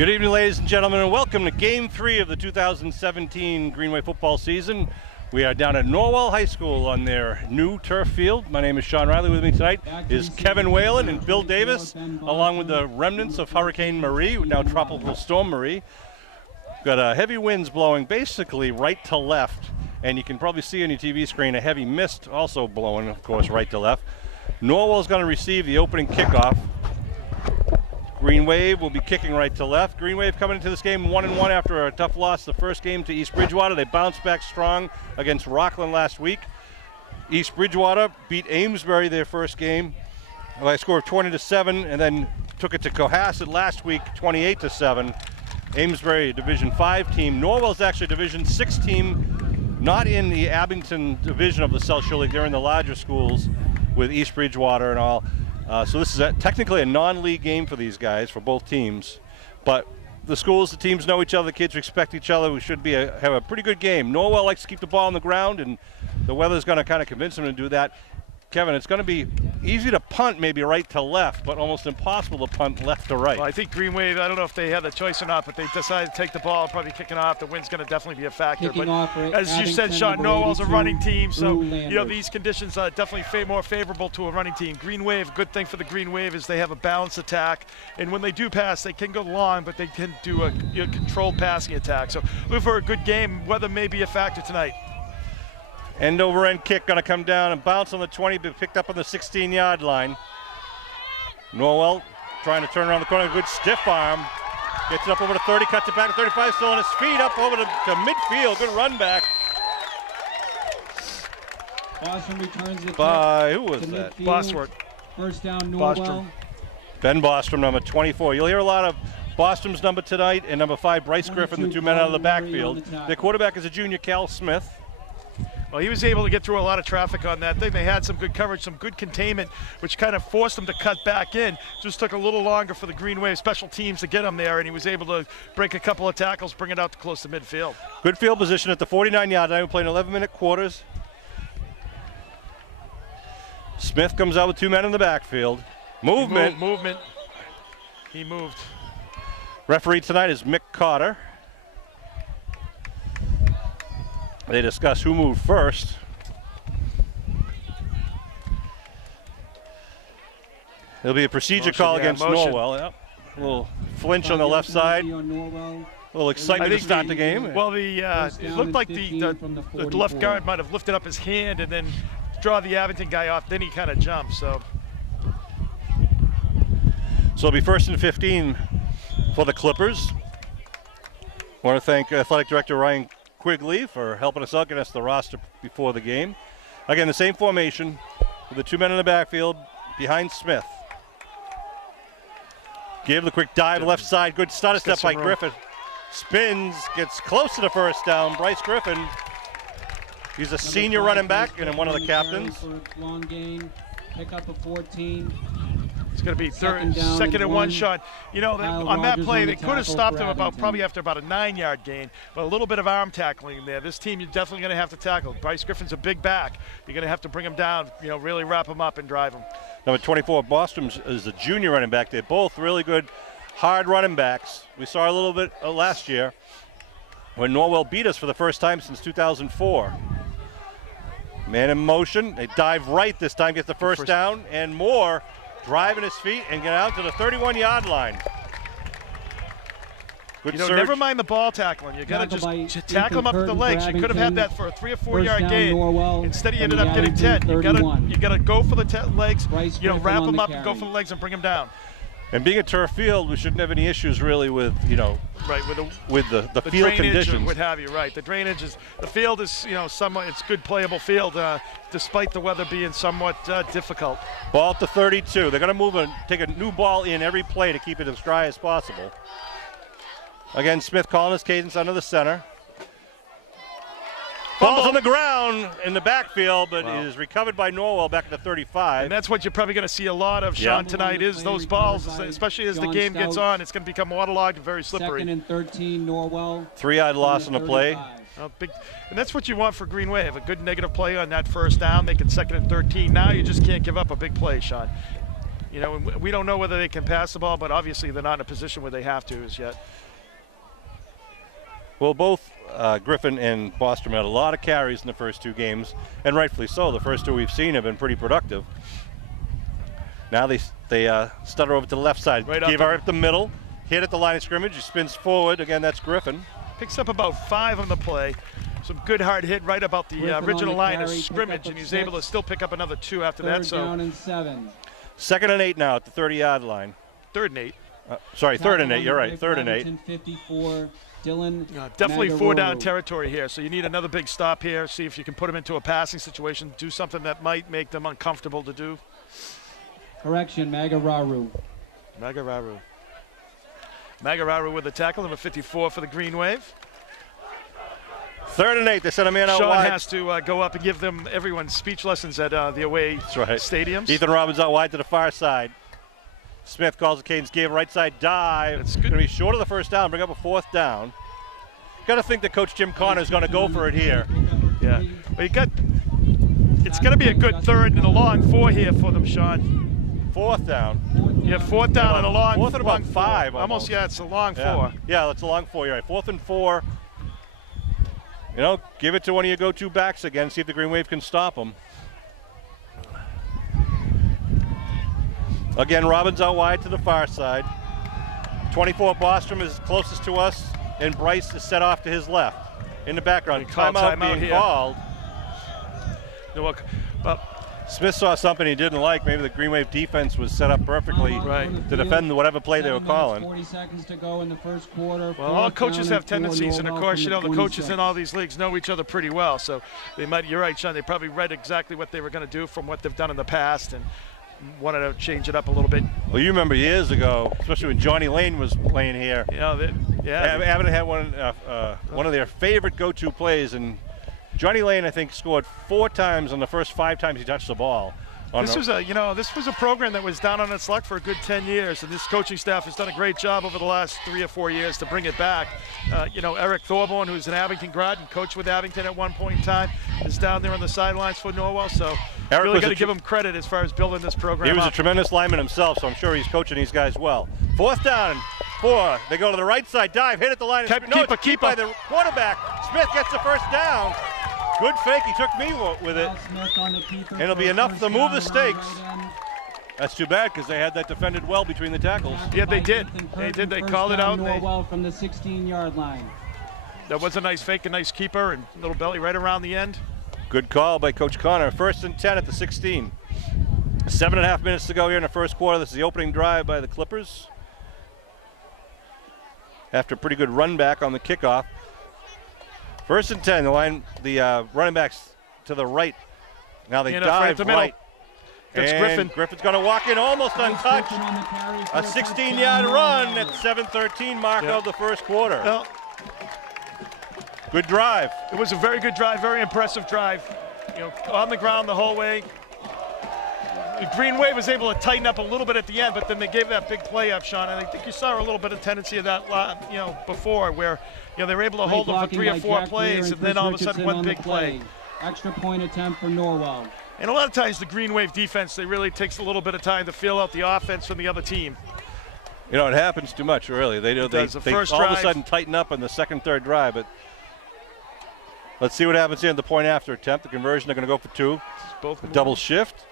Good evening, ladies and gentlemen, and welcome to Game 3 of the 2017 Greenway football season. We are down at Norwell High School on their new turf field. My name is Sean Riley. With me tonight is Kevin Whalen and Bill Davis, along with the remnants of Hurricane Marie, now Tropical Storm Marie. Got heavy winds blowing basically right to left, and you can probably see on your TV screen a heavy mist also blowing, of course, right to left. Norwell's going to receive the opening kickoff. Green Wave will be kicking right to left. Green Wave coming into this game 1-1 after a tough loss the first game to East Bridgewater. They bounced back strong against Rockland last week. East Bridgewater beat Amesbury their first game by a score of 20-7, and then took it to Cohasset last week 28-7. Amesbury, Division 5 team. Norwell's actually a Division 6 team, not in the Abington division of the South Shore League. They're in the larger schools with East Bridgewater and all. So this is technically a non-league game for these guys, for both teams. But the schools, the teams know each other, the kids respect each other. We should have a pretty good game. Norwell likes to keep the ball on the ground, and the weather's going to kind of convince them to do that. Kevin, it's going to be easy to punt maybe right to left, but almost impossible to punt left to right. Well, I think Green Wave, I don't know if they had the choice or not, but they decided to take the ball, probably kicking off. The wind's going to definitely be a factor. But as you said, Sean, Norwell's a running team, so these conditions are definitely more favorable to a running team. Green Wave, good thing for the Green Wave is they have a balanced attack, and when they do pass, they can go long, but they can do a controlled passing attack. So look for a good game. Weather may be a factor tonight. End over end kick going to come down and bounce on the 20, but picked up on the 16-yard line. Norwell trying to turn around the corner, good stiff arm. Gets it up over to 30, cuts it back to 35, still on his feet, up over to midfield. Good run back. Bostrom returns it by, who was that? Bostrom. First down, Norwell. Ben Bostrom, number 24. You'll hear a lot of Bostrom's number tonight, and number 5, Bryce Griffin, the two men out of the backfield. Their quarterback is a junior, Cal Smith. Well, he was able to get through a lot of traffic on that thing. They had some good coverage, some good containment, which kind of forced them to cut back in. Just took a little longer for the Green Wave special teams to get him there, and he was able to break a couple of tackles, bring it out to close to midfield. Good field position at the 49-yard line. We're playing 11-minute quarters. Smith comes out with two men in the backfield. Movement. He moved. Referee tonight is Mick Cotter. They discuss who moved first. It'll be a procedure call against Norwell. Yep. A little flinch on the left side. A little excitement to start the game. Well, it looked like the left guard might have lifted up his hand and then draw the Abington guy off. Then he kind of jumped. So it'll be 1st and 15 for the Clippers. I want to thank Athletic Director Ryan Quigley for helping us out, getting us the roster before the game. Again, the same formation with the two men in the backfield behind Smith. Gave the quick dive left side. Good stutter step by Griffin. Spins, gets close to the first down. Bryce Griffin. He's a senior running back and one of the captains. Long gain, pick up a 14. It's going to be second and one shot. You know, on that play, they could have stopped him probably after about a 9-yard gain, but a little bit of arm tackling there. This team, you're definitely going to have to tackle. Bryce Griffin's a big back. You're going to have to bring him down, really wrap him up and drive him. Number 24, Bostrom is a junior running back. They're both really good, hard running backs. We saw a little bit last year when Norwell beat us for the first time since 2004. Man in motion. They dive right this time, get the first down, and more. Driving his feet and get out to the 31-yard line. Good surge. Never mind the ball tackling. You got to just tackle him up with the legs. You could have had that for a 3 or 4 yard gain. Instead, he ended up getting 10. You got to go for the legs. Wrap him up and go for the legs and bring him down. And being a turf field, we shouldn't have any issues really with with the field conditions. What have you? Right. The drainage is the field is somewhat it's good playable field despite the weather being somewhat difficult. Ball to 32. They're going to move and take a new ball in every play to keep it as dry as possible. Again, Smith calling his cadence under the center. Ball's on the ground in the backfield, but it is recovered by Norwell back at the 35. And that's what you're probably going to see a lot of, Sean, tonight is those balls, especially as the game gets on. It's going to become waterlogged and very slippery. 2nd and 13, Norwell. 3-yard loss on the play. And that's what you want for Green Wave, a good negative play on that first down, make it 2nd and 13. Now you just can't give up a big play, Sean. You know, and we don't know whether they can pass the ball, but obviously they're not in a position where they have to as yet. Well, both Griffin and Bostrom had a lot of carries in the first 2 games, and rightfully so. The first 2 we've seen have been pretty productive. Now they stutter over to the left side. Give her up the middle, hit at the line of scrimmage. He spins forward. Again, that's Griffin. Picks up about 5 on the play. Some good hard hit right about the original line of scrimmage, and he's able to still pick up another 2 after that. So down and 7. 2nd and 8 now at the 30-yard line. 3rd and 8. Sorry, 3rd and 8. You're right. 3rd and 8. 54. Dylan. Definitely 4-down territory here. So you need another big stop here. See if you can put them into a passing situation. Do something that might make them uncomfortable to do. Correction, Magararu. Magararu with the tackle, number 54 for the Green Wave. 3rd and 8. They sent a man out Sean wide. has to go up and give them everyone speech lessons at the away stadiums. Ethan Robbins out wide to the far side. Smith calls the cadence, gave right side dive. It's going to be short of the first down, bring up a 4th down. Got to think that Coach Jim Connor is going to go for it here. Yeah, but it's going to be a good 3rd and a long 4 here for them, Sean. 4th down. Yeah, 4th down and a long 4th and about 5. Almost, yeah, it's a long 4. Yeah, it's a long 4. You're right. 4th and 4. You know, give it to one of your go-to backs again. See if the Green Wave can stop them. Again, Robbins out wide to the far side. 24 Bostrom is closest to us, and Bryce is set off to his left. In the background, timeout being called. Smith saw something he didn't like. Maybe the Green Wave defense was set up perfectly to defend whatever play they were calling. 40 seconds to go in the first quarter. Well, all coaches have tendencies, and of course, you know, the coaches in all these leagues know each other pretty well. So they might, you're right, Sean, they probably read exactly what they were going to do from what they've done in the past and wanted to change it up a little bit. Well, you remember years ago, especially when Johnny Lane was playing here. You know, Abington had one of their favorite go-to plays, and Johnny Lane, I think, scored 4 times on the first 5 times he touched the ball. This was a program that was down on its luck for a good 10 years, and this coaching staff has done a great job over the last 3 or 4 years to bring it back. You know, Eric Thorborn, who's an Abington grad and coached with Abington at one point in time, is down there on the sidelines for Norwell. So Eric really got to give him credit as far as building this program. He was a tremendous lineman himself, so I'm sure he's coaching these guys well. 4th down and 4. They go to the right side, dive, hit at the line. Keep by the quarterback. Smith gets the first down. Good fake, he took me with it. And it'll be enough to move the stakes. That's too bad because they had that defended well between the tackles. Yeah, they did. They called it out. Norwell from the 16-yard line. That was a nice fake, a nice keeper, and little belly right around the end. Good call by Coach Connor. 1st and 10 at the 16. 7.5 minutes to go here in the first quarter. This is the opening drive by the Clippers. After a pretty good run back on the kickoff. 1st and 10, the running backs to the right. Now they dive right. That's Griffin. Griffin's going to walk in almost untouched. A 16-yard run at 7:13 mark of the first quarter. Well, good drive. It was a very good drive, very impressive drive. You know, on the ground the whole way. The Green Wave was able to tighten up a little bit at the end, but then they gave that big play up, Sean. And I think you saw a little bit of tendency of that, you know, before, where they were able to hold them for 3 or 4 plays, and then all of a sudden one big play. Extra point attempt for Norwell. And a lot of times the Green Wave defense, they really takes a little bit of time to feel out the offense from the other team. You know, it happens too much, really. They all of a sudden tighten up in the 2nd, 3rd drive. But let's see what happens here in the point after attempt. The conversion, they're going to go for 2. Double shift.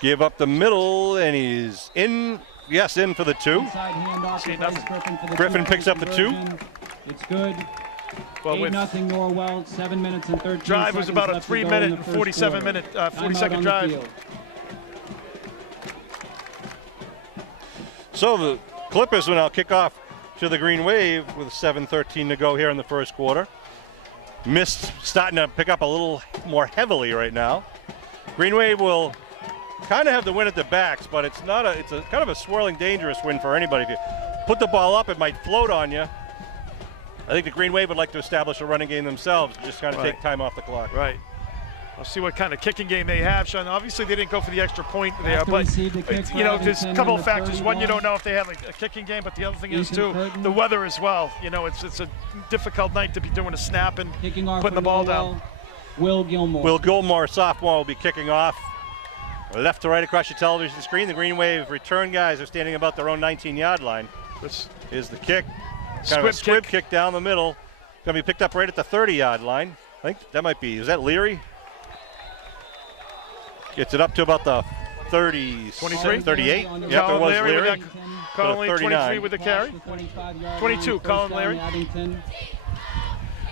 Give up the middle, and he's in. Yes, in for the 2. Griffin picks up the 2. It's good. Well, 8-0 Norwell, 7 minutes and 13 drive was about a 3-minute and 40-second drive. So the Clippers will now kick off to the Green Wave with 7:13 to go here in the first quarter. Mist starting to pick up a little more heavily right now. Green Wave will kind of have the win at the backs, but it's not it's a kind of a swirling, dangerous win for anybody. If you put the ball up, it might float on you. I think the Green Wave would like to establish a running game themselves, just kind of take time off the clock. Right. We'll see what kind of kicking game they have, Sean. Obviously, they didn't go for the extra point there, but you know, there's a couple of factors. One, you don't know if they have a kicking game, but the other thing is too the weather as well. You know, it's a difficult night to be doing a snap and putting the ball down. Will Gilmore. Will Gilmore, sophomore, will be kicking off. Left to right across your television screen. The Green Wave return guys are standing about their own 19-yard line. This is the kick. Kind of a squib kick down the middle. Going to be picked up right at the 30-yard line. I think that might be, is that Leary? Gets it up to about the 30, 23? 38. Yep, it was Leary. Colin Leary, 23 with the carry. 22, Colin Leary.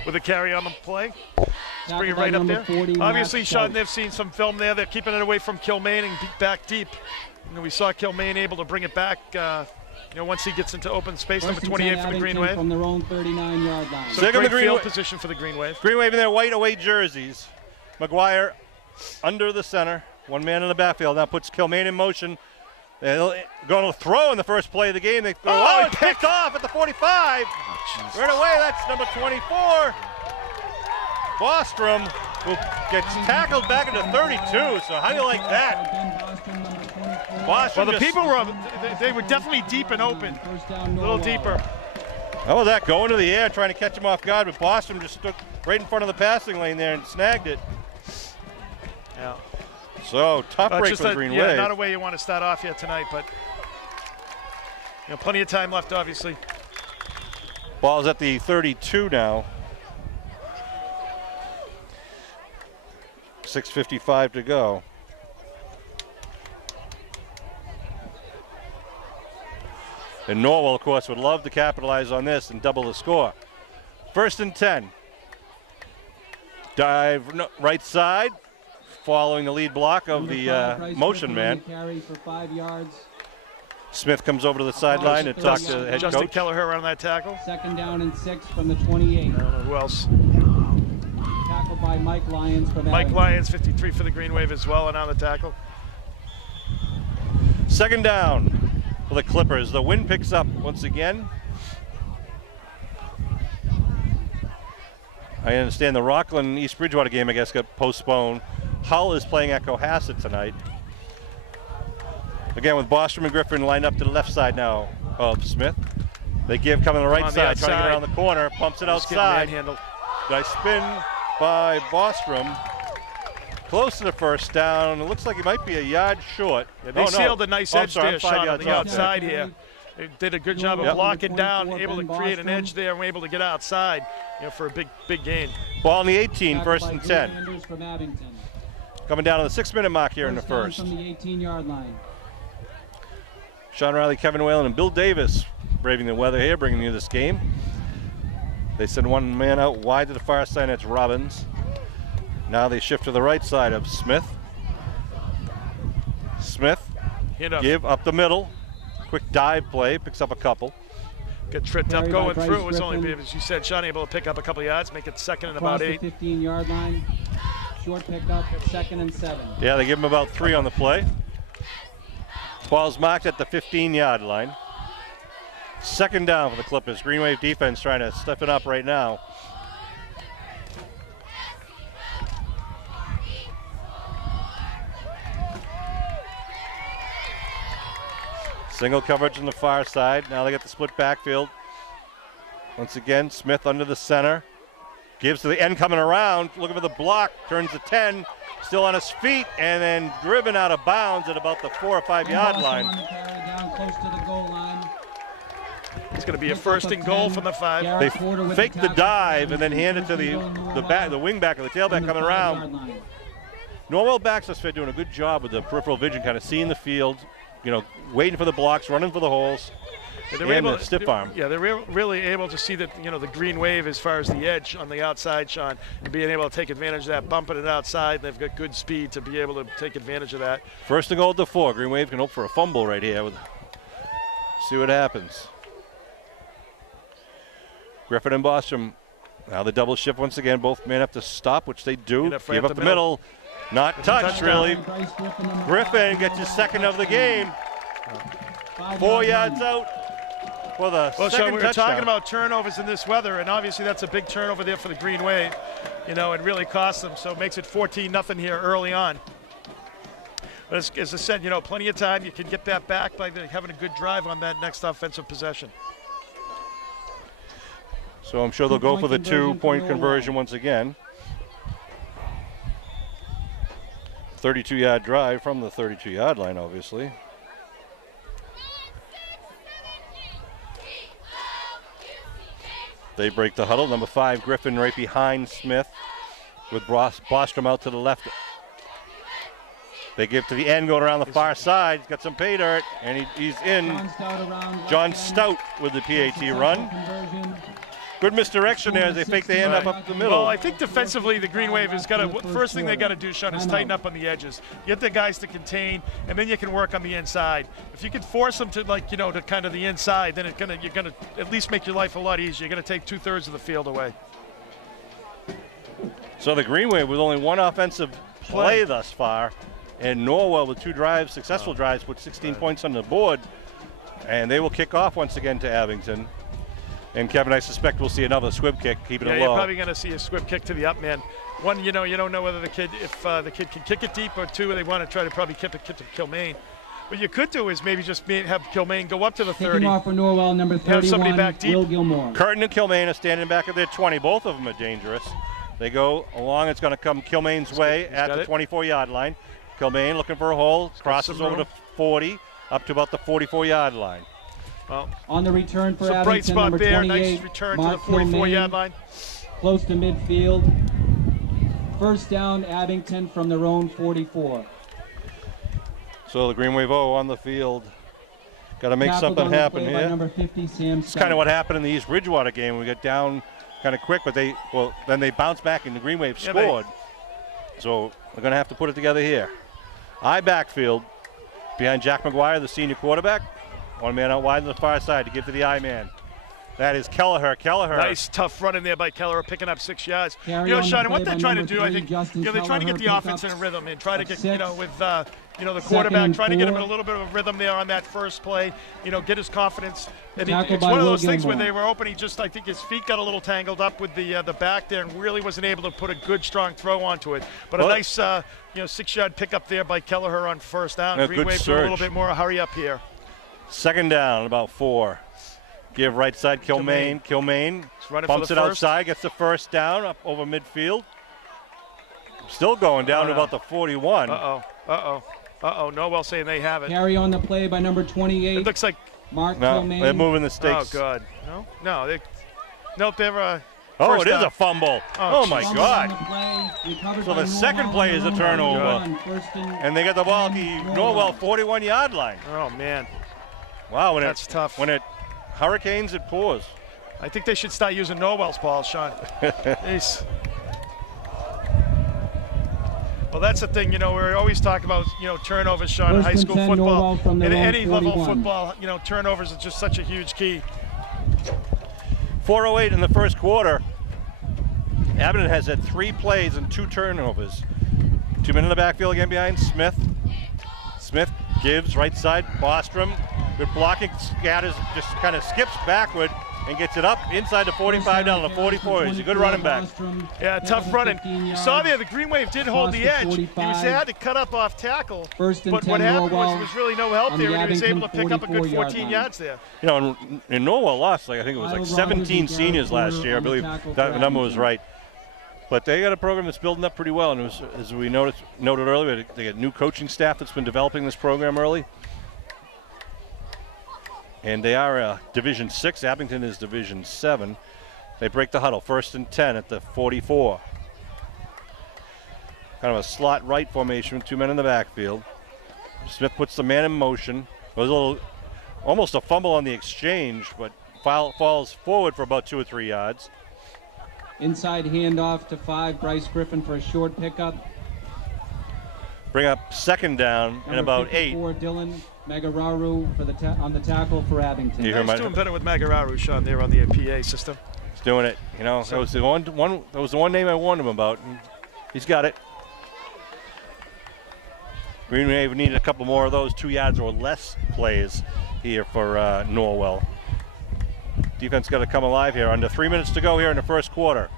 With a carry on the play. Let's bring it right up there. Obviously, Sean, they've seen some film there. They're keeping it away from Kilmaine and back deep. You know, we saw Kilmaine able to bring it back, once he gets into open space, number 28 for the Green Wave. From their own 39-yard line. So great field position for the Green Wave. Green Wave in their white away jerseys. McGuire under the center. One man in the backfield. Now puts Kilmaine in motion. They're going to throw in the first play of the game. They throw. Oh, it's picked off at the 45. Right away, that's number 24. Bostrom gets tackled back into 32. So how do you like that? Well, the people they were definitely deep and open. A little deeper. How was that? Going to the air, trying to catch him off guard, but Bostrom just stood right in front of the passing lane there and snagged it. Yeah. So tough break for the Green Wave. Not a way you want to start off here tonight, but plenty of time left, obviously. Ball's at the 32 now. 6:55 to go. And Norwell, of course, would love to capitalize on this and double the score. 1st and 10. Dive right side, following the lead block of the motion man. Smith comes over to the sideline and talks to the head Justin coach. Kelleher on that tackle. 2nd down and 6 from the 28. Who else? Tackled by Mike Lyons from Mike Lyons, 53 for the Green Wave as well, and on the tackle. 2nd down for the Clippers. The wind picks up once again. I understand the Rockland-East Bridgewater game, I guess, got postponed. Hull is playing at Cohasset tonight. Again, with Bostrom and Griffin lined up to the left side now of Smith. They give coming to the right side, trying to get around the corner, pumps it outside. Nice spin by Bostrom. Close to the 1st down. It looks like he might be a yard short. Yeah, they sealed a nice edge there, Sean, on the outside here. They did a good job of blocking down, able to create an edge there, and able to get outside, for a big gain. Ball in the 18, 1st and 10. Coming down to the 6-minute mark here in the 1st. From the 18-yard line. Sean Riley, Kevin Whalen, and Bill Davis braving the weather here, bringing you this game. They send one man out wide to the far side, that's Robbins. Now they shift to the right side of Smith. Smith, give up the middle. Quick dive play, picks up a couple. Good tripped up going through. It was only, as you said, Sean, able to pick up a couple of yards, make it 2nd and about 8. 15-yard line. Short pickup, 2nd and 7. Yeah, they give him about 3 on the play. Ball's marked at the 15-yard line. 2nd down for the Clippers. Green Wave defense trying to step it up right now. Single coverage on the far side. Now they get the split backfield. Once again, Smith under the center. Gives to the end coming around. Looking for the block. Turns to 10. Still on his feet. And then driven out of bounds at about the 4 or 5 yard line. Down close to the goal line. It's going to be a 1st and goal from the 5. They fake the dive and then hand it to the wing back or the tailback coming around. Norwell backs us fit doing a good job with the peripheral vision, kind of seeing the field, waiting for the blocks, running for the holes. And the stiff arm. Yeah, they're really able to see that, the Green Wave as far as the edge on the outside, Sean, and being able to take advantage of that, bumping it outside. They've got good speed to be able to take advantage of that. 1st and goal at the 4. Green Wave can hope for a fumble right here. See what happens. Griffin and Bostrom. Now the double shift once again. Both men have to stop, which they do. Give up the middle. Not touched, really. Griffin gets his 2nd of the game. 4 yards out. For the well, second so we were touchdown. talking about turnovers in this weather, and obviously that's a big turnover there for the Green Wave. It really cost them, so it makes it 14-0 here early on. But as I said, plenty of time. You can get that back by having a good drive on that next offensive possession. So I'm sure they'll go for the 2-point conversion once again. 32-yard drive from the 32-yard line, obviously. They break the huddle. Number 5, Griffin, right behind Smith, with Bostrom out to the left. They give to the end, going around the far side. He's got some pay dirt, and he's in. John Stout with the PAT run. Good misdirection there as they fake the hand up the middle. Well, I think defensively the Green Wave has got to, first thing they got to do, Sean, is tighten up on the edges. Get the guys to contain, and then you can work on the inside. If you can force them to, like, to kind of the inside, then you're gonna at least make your life a lot easier. You're gonna take 2/3 of the field away. So the Green Wave with only one offensive play thus far, and Norwell with 2 drives, successful drives, put 16 points on the board, and they will kick off once again to Abington. And Kevin, I suspect we'll see another squib kick, keeping it low. You're probably going to see a squib kick to the up man. One, you don't know whether the kid can kick it deep, or 2, they want to try to probably kick it to Kilmaine. What you could do is maybe just have Kilmaine go up to the 30. Kicking off for Norwell, number 31, have somebody back deep. Will Gilmore. Curtin and Kilmaine are standing back at their 20. Both of them are dangerous. They go along. It's going to come Kilmaine's way at the 24-yard line. Kilmaine looking for a hole, crosses over to 40, up to about the 44-yard line. Well, on the return for Abington, bright spot number there, 28, nice return Mark to the 44-yard line. Close to midfield. First down, Abington from their own 44. So the Green Wave on the field. Got to make something happen here. Number 50, Sam It's kind of what happened in the East Bridgewater game. We got down kind of quick, but then they bounced back and the Green Wave scored. So we're going to have to put it together here. I backfield behind Jack McGuire, the senior quarterback. One man out wide on the far side to give to the I-man. That is Kelleher. Nice tough run in there by Kelleher, picking up 6 yards. Sean, and what they're trying to do, I think, they're trying to get the offense in a rhythm and try to get, with the quarterback, trying to get him in a little bit of a rhythm there on that first play, get his confidence. And it's one of those things where they were open, I think his feet got a little tangled up with the back there and really wasn't able to put a good, strong throw onto it. But a nice, 6-yard pickup there by Kelleher on first down. Green Wave do a little bit more hurry up here. Second down, about 4. Give right side Kilmaine. Kilmaine bumps it outside, gets the first down up over midfield. Still going down to about the 41. Norwell saying they have it. Carry on the play by number 28. It looks like Mark Kilmaine. They're moving the stakes. Oh, God. No. They're it is a fumble. Oh my God. So the second play is a turnover. And they got the ball at the Norwell 41-yard line. Oh, man. Wow, that's tough. When it hurricanes, it pours. I think they should start using Norwell's balls, Sean. Well, that's the thing, we always talk about, turnovers, Sean, in high school football. In any level of football, turnovers is just such a huge key. 4:08 in the first quarter. Abington has had 3 plays and 2 turnovers. 2 men in the backfield again behind Smith. Smith gives right side, Bostrom. Good blocking, scatters, just kind of skips backward and gets it up inside the 45 down to the 44. He's a good running back. Yeah, tough running. You saw there the Green Wave did hold the edge. He had to cut up off tackle. But what happened was there was really no help there, and he was able to pick up a good 14 yards there. And Norwell lost, I think it was 17 seniors last year. I believe that number was right. But they got a program that's building up pretty well, and it was, as we noted earlier, they got new coaching staff that's been developing this program early. And they are Division 6. Abington is Division 7. They break the huddle. 1st and 10 at the 44. Kind of a slot right formation with 2 men in the backfield. Smith puts the man in motion. It was almost a fumble on the exchange, but falls forward for about 2 or 3 yards. Inside handoff to 5, Bryce Griffin for a short pickup. Bring up second down and about 8. Dylan Magararu on the tackle for Abington. He's doing better with Magararu, Sean, there on the PA system. He's doing it. That was the one name I warned him about. He's got it. Green Wave needed a couple more of those 2 yards or less plays here for Norwell. Defense got to come alive here. Under 3 minutes to go here in the first quarter.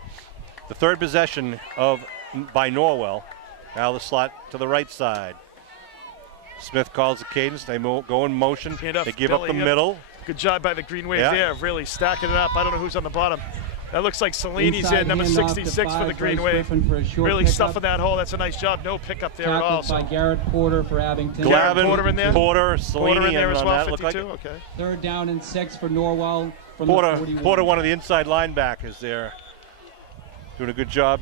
The third possession by Norwell. Now the slot to the right side. Smith calls the cadence. They go in motion. They give up the middle. Good job by the Green Wave there, really stacking it up. I don't know who's on the bottom. That looks like Cellini's in, number 66 for the Green Wave. Really stuffing that hole. That's a nice job. No pickup there at all. By Garrett Porter for Abington. Garrett Porter in there. Porter, Cellini in there as well, 52. Like okay. 3rd down and 6 for Norwell from the 41. Porter, one of the inside linebackers there. Doing a good job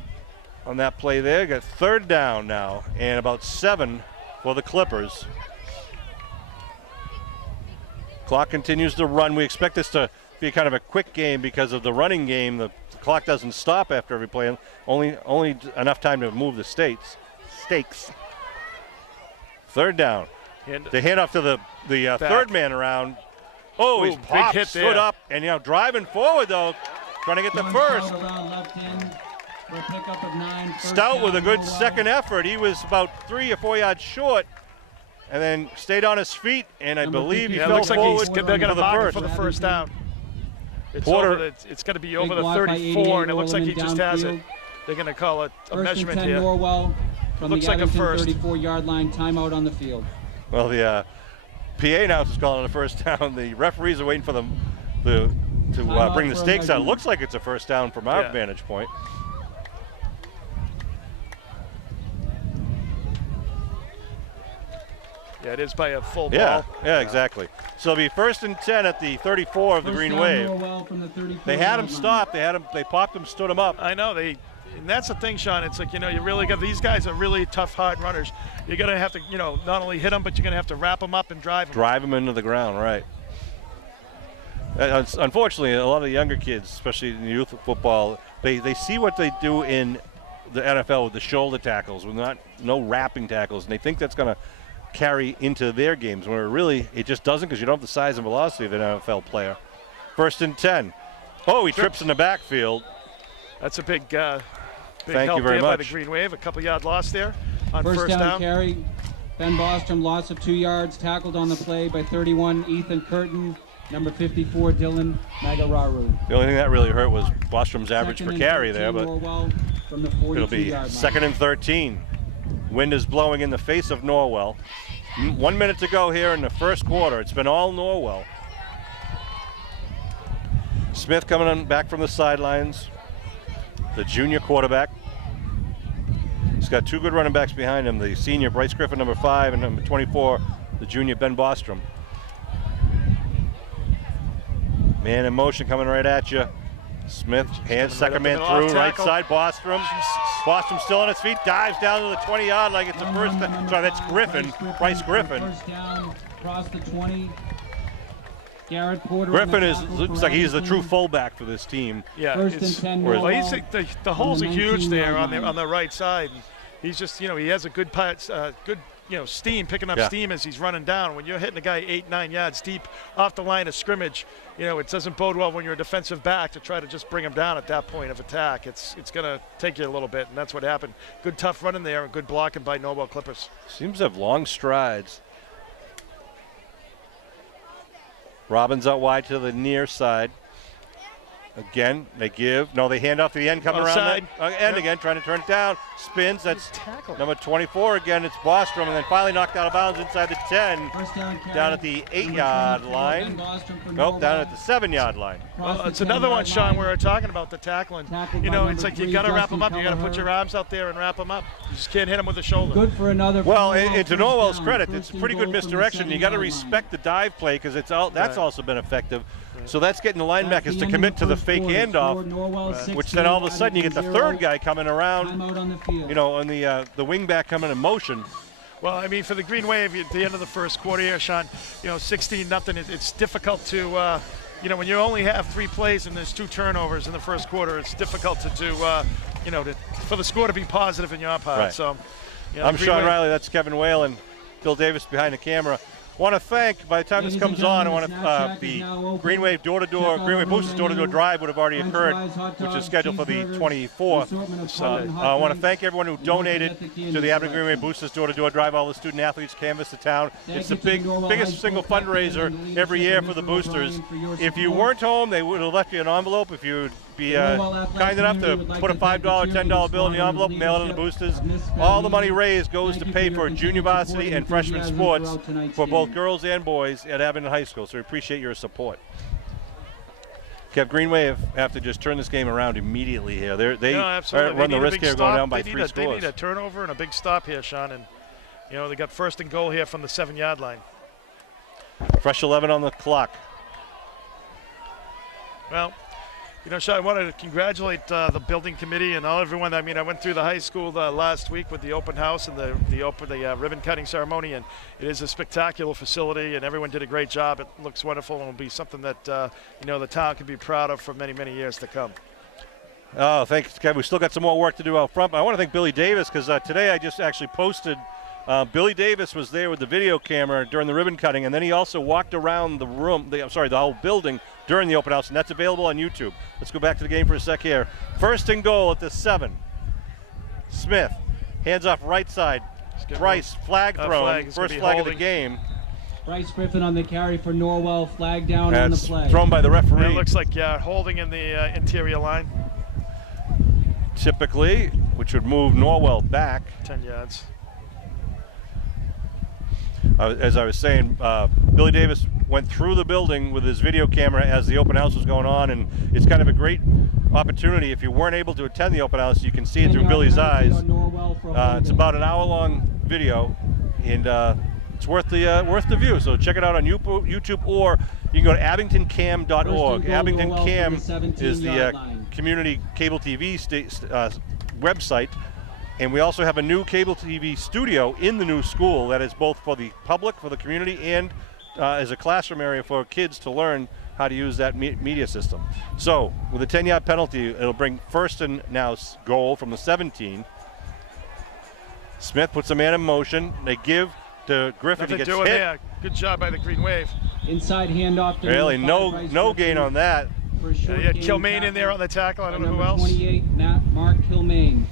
on that play there. Got 3rd down now and about 7 for the Clippers. Clock continues to run. We expect this to be kind of a quick game because of the running game. The clock doesn't stop after every play. Only enough time to move the stakes. 3rd down. They hand off to the 3rd man around. Oh, he's popped, big hit stood there. up, and driving forward though, trying to get the first. Stout with a good second effort. He was about 3 or 4 yards short, and then stayed on his feet, and I believe he fell forward. They're going to mark it for the first down. It's going to be over the 34, and it looks like he just has it. They're going to call it a measurement here. Norwell from looks the like a first. 34-yard line, timeout on the field. Well, the PA announcer's calling a first down. The referees are waiting for them to bring the stakes out. It looks like it's a first down from our vantage point. Yeah, it is by a full ball. ball. Yeah, exactly. So it'll be 1st and 10 at the 34 of the Green Wave. They had him stopped. They popped him, stood him up. I know. And that's the thing, Sean. It's like, you really got, these guys are really tough, hard runners. You're going to have to, not only hit them, but you're going to have to wrap them up and drive them. Drive them into the ground, right. Unfortunately, a lot of the younger kids, especially in youth football, they see what they do in the NFL with the shoulder tackles, with no wrapping tackles, and they think that's going to carry into their games, where really it just doesn't, because you don't have the size and velocity of an NFL player. 1st and 10. Oh, he trips in the backfield. That's a big Thank help you very there by much. the Green Wave. A couple yard loss there on first down. Carry. Ben Bostrom, loss of 2 yards, tackled on the play by 31 Ethan Curtin, number 54 Dylan Nagararu. The only thing that really hurt was Bostrom's average per carry there, but from the it'll be 2nd and 13. Wind is blowing in the face of Norwell. 1 minute to go here in the first quarter. It's been all Norwell. Smith coming on back from the sidelines, the junior quarterback. He's got 2 good running backs behind him, the senior Bryce Griffin, number 5, and number 24, the junior Ben Bostrom. Man in motion coming right at you. Smith hands second man through, right side, Bostrom. Bostrom still on his feet, dives down to the 20-yard like it's the first. Sorry, that's Griffin, Bryce Griffin. First down, across the 20. Garrett Porter. Griffin looks like he's the true fullback for this team. Yeah, 1st and 10. well, the holes are huge there on the right side. He's just, he has a good steam, picking up steam as he's running down. When you're hitting a guy 8-9 yards deep off the line of scrimmage, it doesn't bode well when you're a defensive back to try to just bring him down at that point of attack. It's going to take you a little bit, and that's what happened. Good tough running there and good blocking by Norwell Clippers. Seems to have long strides. Robbins out wide to the near side. Again, they hand off to the end, coming around the end again, trying to turn it down. Spins, that's number 24 again, it's Bostrom, and then finally knocked out of bounds inside the 10, down at the 8-yard line. Nope, down at the 7-yard line. Well, it's another one, Sean, where we're talking about the tackling. It's like you got to wrap them up. You got to put your arms out there and wrap them up. You just can't hit them with the shoulder. Good for another. Well, and to Norwell's credit, it's a pretty good misdirection. You got to respect the dive play, because that's also been effective. So that's getting the linebackers to commit to the fake handoff, which then all of a sudden you get the 3rd guy coming around, on the wing back coming in motion. Well, I mean, for the Green Wave at the end of the first quarter here, Sean, 16-0, it's difficult to, when you only have 3 plays and there's 2 turnovers in the first quarter, it's difficult to do, for the score to be positive in your part. Right. So, I'm Sean Riley, that's Kevin Whalen, Bill Davis behind the camera. Want to thank, by the time this comes on, I want to the Green Wave door-to-door, Green Wave Boosters door-to-door drive would have already occurred, which is scheduled for the 24th. So I want to thank everyone who donated to the Abington Green Wave Boosters door-to-door drive, all the student athletes canvass the town. It's the biggest single fundraiser every year for the boosters. If you weren't home, they would have left you an envelope. If you'd be kind enough to put a $5, $10 bill in the envelope, mail it to the boosters. All the money raised goes to pay for junior varsity and freshman sports for both girls and boys at Abington High School, so we appreciate your support. Kev, Green Wave have to just turn this game around immediately here. They absolutely. run the risk here going down by 3 scores. They need a turnover and a big stop here, Sean. And, they got first and goal here from the 7-yard line. Fresh 11 on the clock. Well, Sean, I wanted to congratulate the building committee and everyone. I mean, I went through the high school last week with the open house and the ribbon cutting ceremony, and it is a spectacular facility, and everyone did a great job. It looks wonderful, and will be something that the town can be proud of for many, many years to come. Oh, thanks, Kev. We still got some more work to do out front. But I want to thank Billy Davis because today I just actually posted. Billy Davis was there with the video camera during the ribbon cutting, and then he also walked around the room, the whole building during the open house, and that's available on YouTube. Let's go back to the game for a sec here. First and goal at the 7. Smith, hands off right side. Bryce, flag thrown, first flag of the game. Bryce Griffin on the carry for Norwell, flag down on the play. Thrown by the referee. It looks like holding in the interior line. Typically, which would move Norwell back 10 yards. As I was saying, Billy Davis went through the building with his video camera as the open house was going on, and it's kind of a great opportunity. If you weren't able to attend the open house, you can see it through Billy's eyes. It's about an hour-long video, and it's worth the view. So check it out on YouTube, or you can go to abingtoncam.org. Abington Cam is the community cable TV website. And we also have a new cable TV studio in the new school that is both for the public, for the community, and as a classroom area for kids to learn how to use that media system. So with a 10-yard penalty, it'll bring first and now goal from the 17. Smith puts a man in motion. They give to Griffin. He gets hit. There. Good job by the Green Wave. Inside handoff to really no gain on that. You had Kilmaine in there on the tackle. I don't know who else. 28, Mark Kilmaine.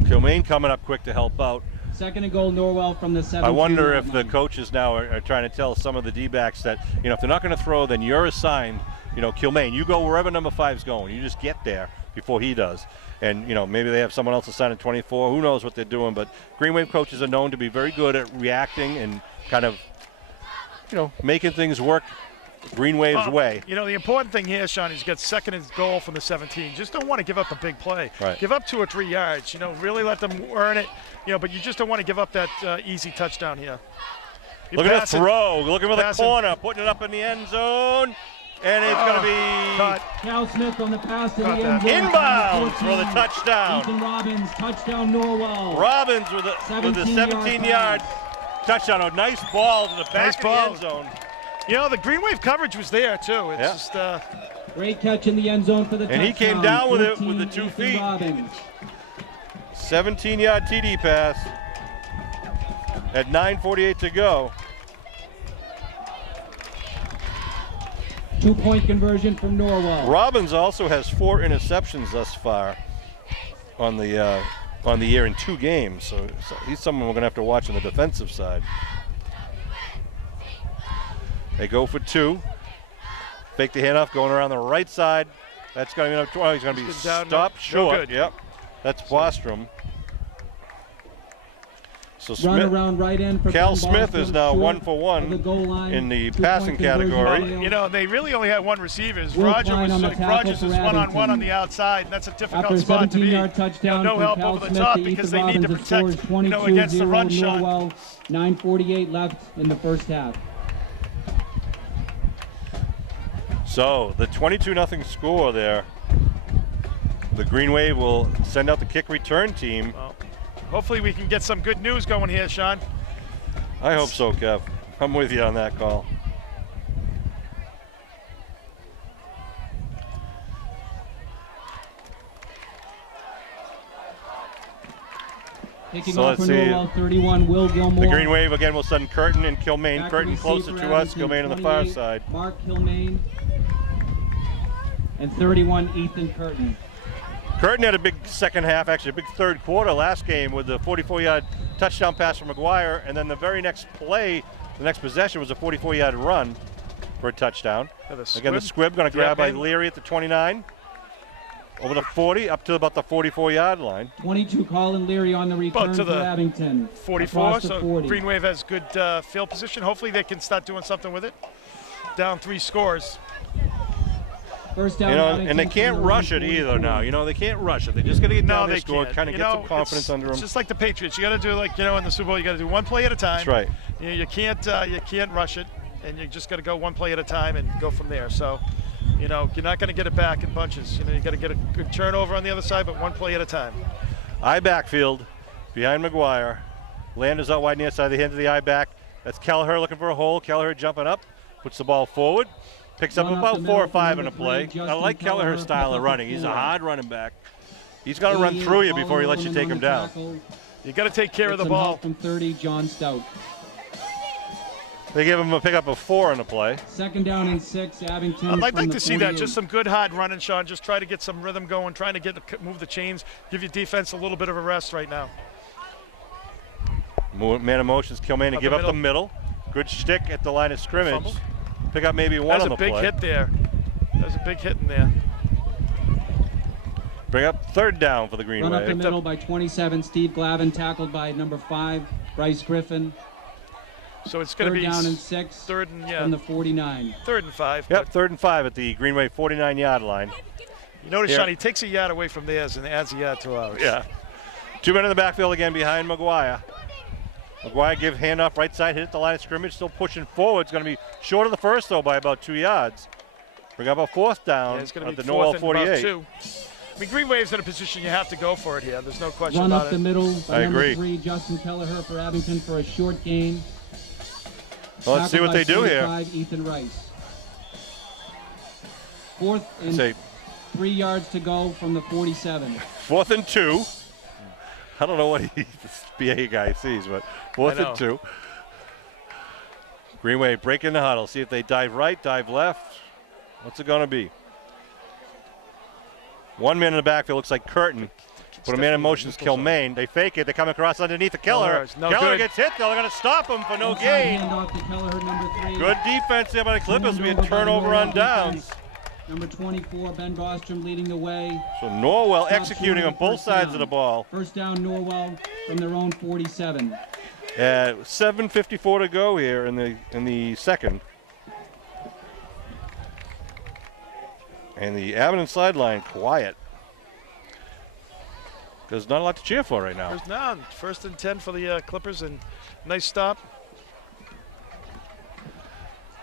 Kilmaine coming up quick to help out. Second and goal, Norwell from the 7. I wonder if the coaches now are trying to tell some of the D-backs that, if they're not going to throw, then you're assigned, Kilmaine. You go wherever number 5's going. You just get there before he does. And, maybe they have someone else assigned at 24. Who knows what they're doing. But Green Wave coaches are known to be very good at reacting and kind of, making things work Green Wave's way. The important thing here, Sean, is you get second and goal from the 17. Just don't want to give up the big play. Right. Give up 2 or 3 yards. Really let them earn it. But you just don't want to give up that easy touchdown here. Look at the throw. Looking for the corner. Putting it up in the end zone. And it's going to be caught. Cal Smith on the pass to the end zone. Inbounds for the touchdown. Ethan Robbins, touchdown Norwell. Robbins with the 17-yard touchdown. A nice ball to the back of the end zone. The Green Wave coverage was there, too. It's just great catch in the end zone for the touchdown. And he came down with it with the 2 feet. 17-yard TD pass at 9:48 to go. 2-point conversion from Norwell. Robbins also has 4 interceptions thus far on the year in 2 games. So he's someone we're going to have to watch on the defensive side. They go for 2. Fake the handoff, going around the right side. That's going to be he's going to be stopped short. Yep, that's Bostrom. So Run around right end for Cal Smith is now 1 for 1 in the passing category. They really only had 1 receiver. Rogers was one-on-one on the outside, and that's a difficult spot to be. No help over the top because they need to protect, against the run shot. 9:48 left in the first half. So the 22-0 score there. The Green Wave will send out the kick return team. Well, hopefully we can get some good news going here, Sean. I hope so, Kev. I'm with you on that call. Taking off for Norwell, 31, Will Gilmore. The Green Wave again will send Curtin and Kilmaine. Curtin closer to us, Kilmaine on the far side. Mark Kilmaine. And 31, Ethan Curtin. Curtin had a big second half, actually a big third quarter last game with the 44-yard touchdown pass from McGuire, and then the very next play, the next possession was a 44-yard run for a touchdown. Again, the squib going to grab by Leary at the 29, over the 40, up to about the 44-yard line. 22, Colin Leary on the return to Abington. 44, so 40. Green Wave has good field position. Hopefully they can start doing something with it. Down 3 scores. First down, You know, Abington and they from can't the rush it 44. either now. You know, they can't rush it. They just got to get down No, there, they score, can't. kind of You get know, some confidence under them. It's just like the Patriots. You got to do like, in the Super Bowl, you got to do one play at a time. That's right. You can't rush it, and you just got to go one play at a time and go from there. So, you're not going to get it back in bunches. You got to get a good turnover on the other side, but one play at a time. I backfield behind McGuire. Landers out wide near side. They hand to the I back. That's Kelleher looking for a hole. Kelleher jumping up, puts the ball forward, picks up about 4 or 5 in a play. I like Kelleher's style of running. He's a hard running back. He's got to run through you before he lets you take him down. You got to take care of the ball. From 30, John Stout. They give him a pickup of 4 in the play. Second down and 6, Abington. I'd like from to the see that. 48. Just some good hard running, Sean. Just try to get some rhythm going, trying to move the chains, give your defense a little bit of a rest right now. Man of motions, Kilmaine to give up the middle. Good shtick at the line of scrimmage. Fumble. Pick up maybe 1 on the play. That was a big hit there. That was a big hit in there. Bring up 3rd down for the Green Run Wave. up the middle by 27, Steve Glavin, tackled by number 5, Bryce Griffin. So it's going to be third down and 6 third and from the 49. 3rd and 5. Yep, 3rd and 5 at the Green Wave 49-yard line. You notice, Here. Sean, he takes a yard away from theirs and adds a yard to ours. Yeah. 2 men in the backfield again behind McGuire. McGuire give handoff right side, hit at the line of scrimmage, still pushing forward. It's going to be short of the first, though, by about 2 yards. Bring up a 4th down It's going at to the be Norwell 4th and 48. about 2. I mean, Green Wave's in a position you have to go for it here. There's no question Run about up it. the middle by I number agree. 3, Justin Kelleher for Abington for a short gain. Well, let's see Tackled what by they do here. 45, Ethan Rice. 4th and Say 3 yards to go from the 47. 4th and 2. I don't know what this BA guy sees, but 4th and 2. Green Wave break in the huddle. See if they dive right, dive left. What's it going to be? 1 man in the backfield looks like Curtin. Put a man in motion is Kilmaine. They fake it. They come across underneath the Kelleher. Kelleher gets hit. They're going to stop him for no gain. Handoff to Kelleher, number 3. Good defense there by the Clippers. We had turnover on downs. Number 24, Ben Bostrom leading the way. So Norwell executing on both sides of the ball. First down, Norwell from their own 47. 7:54 to go here in the second. And the Abington sideline quiet. There's not a lot to cheer for right now. There's none. 1st and 10 for the Clippers, and nice stop.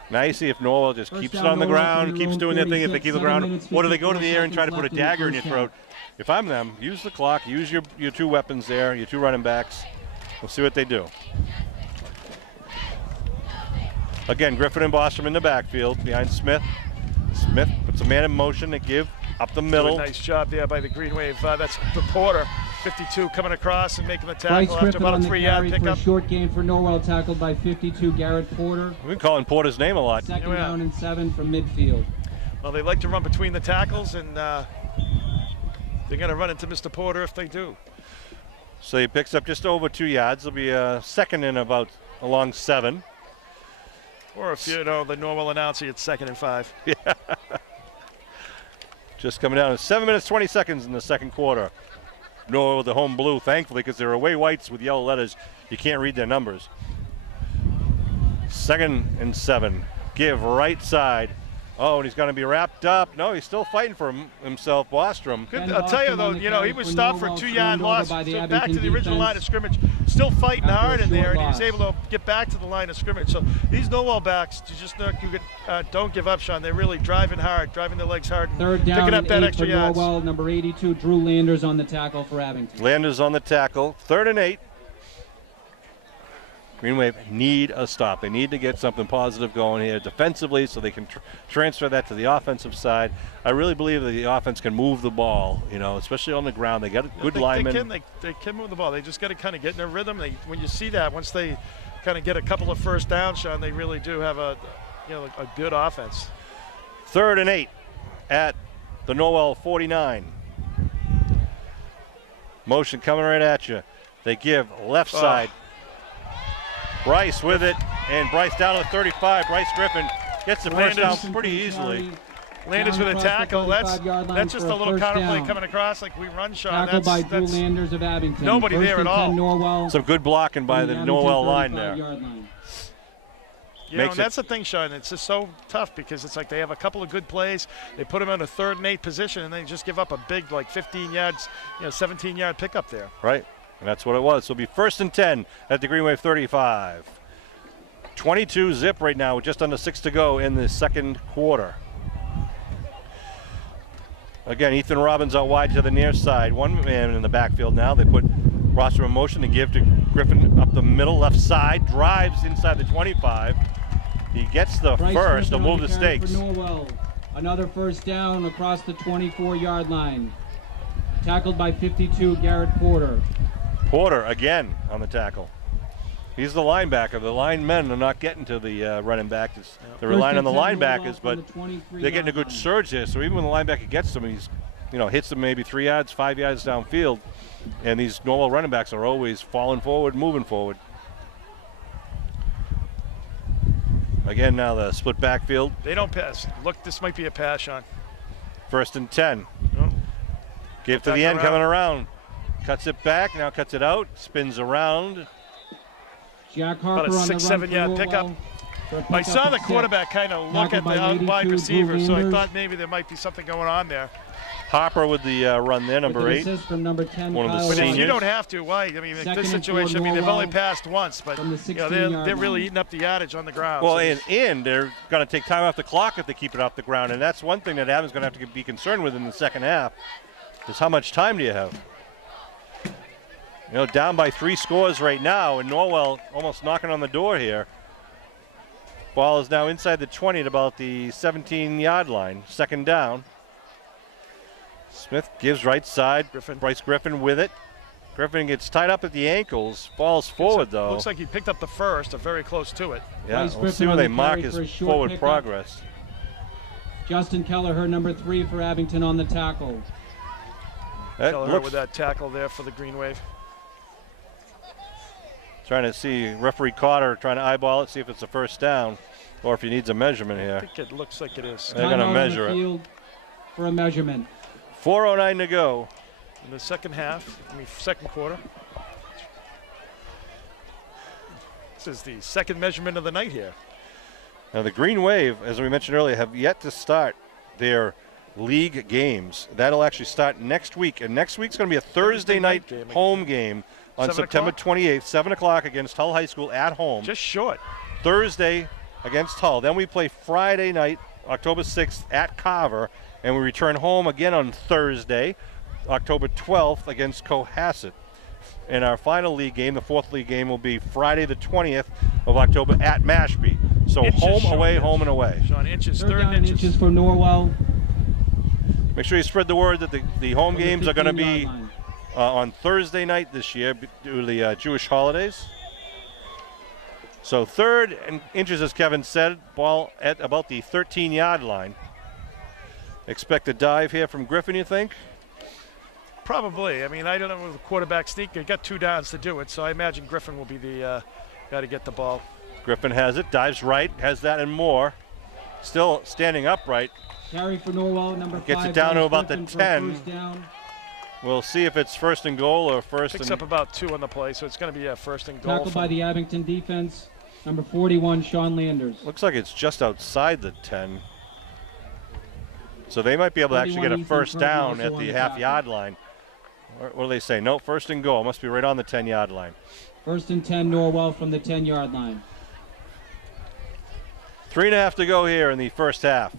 Now you see if Norwell just keeps it down, on the Norwell ground, from keeps their doing their own thing if they 46, keep the 7 ground, minutes, or do they go to the 54 air and try to put a seconds left in the dagger in your first throat? If I'm them, use the clock, use your 2 weapons there, your 2 running backs. We'll see what they do. Again, Griffin and Bostrom in the backfield behind Smith. Smith puts a man in motion to give up the middle. Nice job there by the Green Wave. That's the Porter, 52, coming across and making the Bryce tackle after Griffin about on a the 3-yard carry for a pickup. short gain for Norwell, tackled by 52, Garrett Porter. We've been calling Porter's name a lot. Second Yeah. down and 7 from midfield. Well, they like to run between the tackles, and they're going to run into Mr. Porter if they do. So he picks up just over 2 yards. It'll be a second and about along 7. Or if the Norwell announcer, it's 2nd and 5. Just coming down to 7 minutes, 20 seconds in the second quarter. Norwell with the home blue, thankfully, because they're away whites with yellow letters. You can't read their numbers. 2nd and 7. Give right side. Oh, and he's going to be wrapped up. No, he's still fighting for himself, Bostrom. I'll tell you, though, he was stopped for a 2-yard loss. So back to the original line of scrimmage. Still fighting hard in there, and he was able to get back to the line of scrimmage. So these Norwell backs, don't give up, Sean. They're really driving hard, driving their legs hard, and Third down picking up and that 8 extra for yards. Norwell, number 82, Drew Landers on the tackle for Abington. Landers on the tackle. 3rd and 8. Green Wave need a stop. They need to get something positive going here defensively so they can transfer that to the offensive side. I really believe that the offense can move the ball, especially on the ground. They got a good lineman. They can move the ball. They just got to kind of get in their rhythm. When you see that, once they kind of get a couple of first downs, Sean, they really do have a good offense. 3rd and 8 at the Norwell 49. Motion coming right at you. They give left side. Bryce with it, and Bryce down to the 35. Bryce Griffin gets the first down pretty easily. Landers with a tackle. That's just a little counterplay coming across like we run, Sean. Tackled by Drew Landers of Abington. Nobody there at all. Norwell, Some good blocking by the Norwell line there. You know, and that's the thing, Sean. It's just so tough because it's like they have a couple of good plays. They put them in a 3rd and 8 position, and they just give up a big, like 15 yards, 17-yard pickup there. Right, and that's what it was. So it'll be 1st and 10 at the Green Wave 35. 22 zip right now, with just under 6 to go in the second quarter. Again, Ethan Robbins out wide to the near side. One man in the backfield now. They put Rostrom in motion to give to Griffin up the middle, left side, drives inside the 25. He gets the first, they'll move the stakes. Norwell. Another first down across the 24-yard line. Tackled by 52, Garrett Porter. Porter again on the tackle. He's the linebacker. The linemen are not getting to the running back. They're relying on the linebackers, but they're getting a good surge there. So even when the linebacker gets them, he's, hits them maybe 3 yards, 5 yards downfield. And these Norwell running backs are always falling forward, moving forward. Again, now the split backfield. They don't pass. Look, this might be a pass, Sean. 1st and 10. Oh. Give to the end, coming around. Cuts it back, now cuts it out, spins around. Jack Harper about a 6-7 yard pickup. I saw the quarterback kind of look at the wide receiver, so I thought maybe there might be something going on there. Harper with the run there, number 8. From number 10, one of the seniors. You don't have to. Why? I mean, in this situation, they've only passed once, but they're really eating up the yardage on the ground. Well, and they're going to take time off the clock if they keep it off the ground, and that's one thing that Adam's going to have to be concerned with in the second half, is how much time do you have? Down by 3 scores right now, and Norwell almost knocking on the door here. Ball is now inside the 20 at about the 17-yard line. 2nd down. Smith gives right side. Bryce Griffin with it. Griffin gets tied up at the ankles. Falls forward, though. Looks like he picked up the first, or very close to it. Yeah, we'll see where they mark his forward progress. Justin Kelleher, number 3 for Abington on the tackle. Kelleher with that tackle there for the Green Wave. Trying to see referee Carter trying to eyeball it, see if it's a first down or if he needs a measurement here. I think it looks like it is. They're going to measure it. For a measurement. 4:09 to go. In the second quarter. This is the second measurement of the night here. Now the Green Wave, as we mentioned earlier, have yet to start their league games. That'll actually start next week, and next week's going to be a Thursday night home game. On September 28th, 7 o'clock against Hull High School at home. Just short. Thursday against Hull. Then we play Friday night, October 6th at Carver, and we return home again on Thursday, October 12th against Cohasset. And our final league game, the 4th league game, will be Friday the 20th of October at Mashpee. So home, away, home, and away. Sean, inches, third down inches for Norwell. Make sure you spread the word that the home games are going to be on Thursday night this year due to the Jewish holidays. So 3rd and inches, as Kevin said, ball at about the 13-yard line. Expect a dive here from Griffin, you think? Probably. I mean, I don't know if the quarterback sneak. They got 2 downs to do it, so I imagine Griffin will be the guy to get the ball. Griffin has it, dives right, has that and more. Still standing upright. Carry for Norwell, number 5. Gets it down to about the 10. We'll see if it's 1st and goal or first. Picks up about 2 on the play, so it's going to be a 1st and goal. Tackled by the Abington defense, number 41, Sean Landers. Looks like it's just outside the 10. So they might be able to actually get a first down at the half-yard line. What do they say? No, 1st and goal. Must be right on the 10-yard line. 1st and 10, Norwell from the 10-yard line. 3.5 to go here in the first half.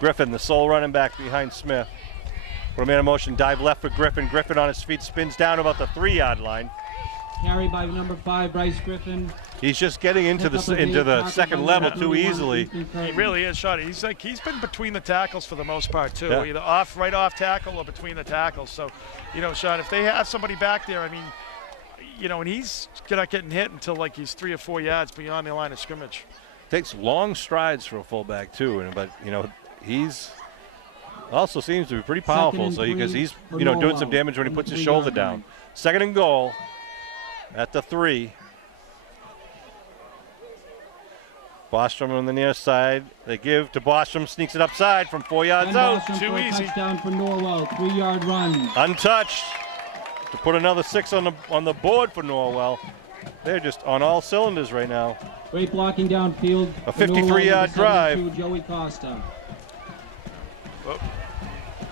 Griffin, the sole running back behind Smith. Put a man in motion, dive left for Griffin. Griffin on his feet, spins down about the 3-yard line. Carried by number 5, Bryce Griffin. He's just getting into the second level too easily. He really is, Sean. He's been between the tackles for the most part too. Yeah. Either right off tackle or between the tackles. So, Sean, if they have somebody back there, I mean, and he's not getting hit until like he's 3 or 4 yards beyond the line of scrimmage. Takes long strides for a fullback too, but he's also seems to be pretty powerful. So because he's doing some damage when he puts his shoulder down. 2nd and goal at the 3. Bostrom on the near side. They give to Bostrom, sneaks it upside from 4 yards out. Too easy. Touchdown for Norwell, 3-yard run. Untouched. to put another 6 on the board for Norwell. They're just on all cylinders right now. Great blocking downfield. A 53-yard drive. Joey Costa.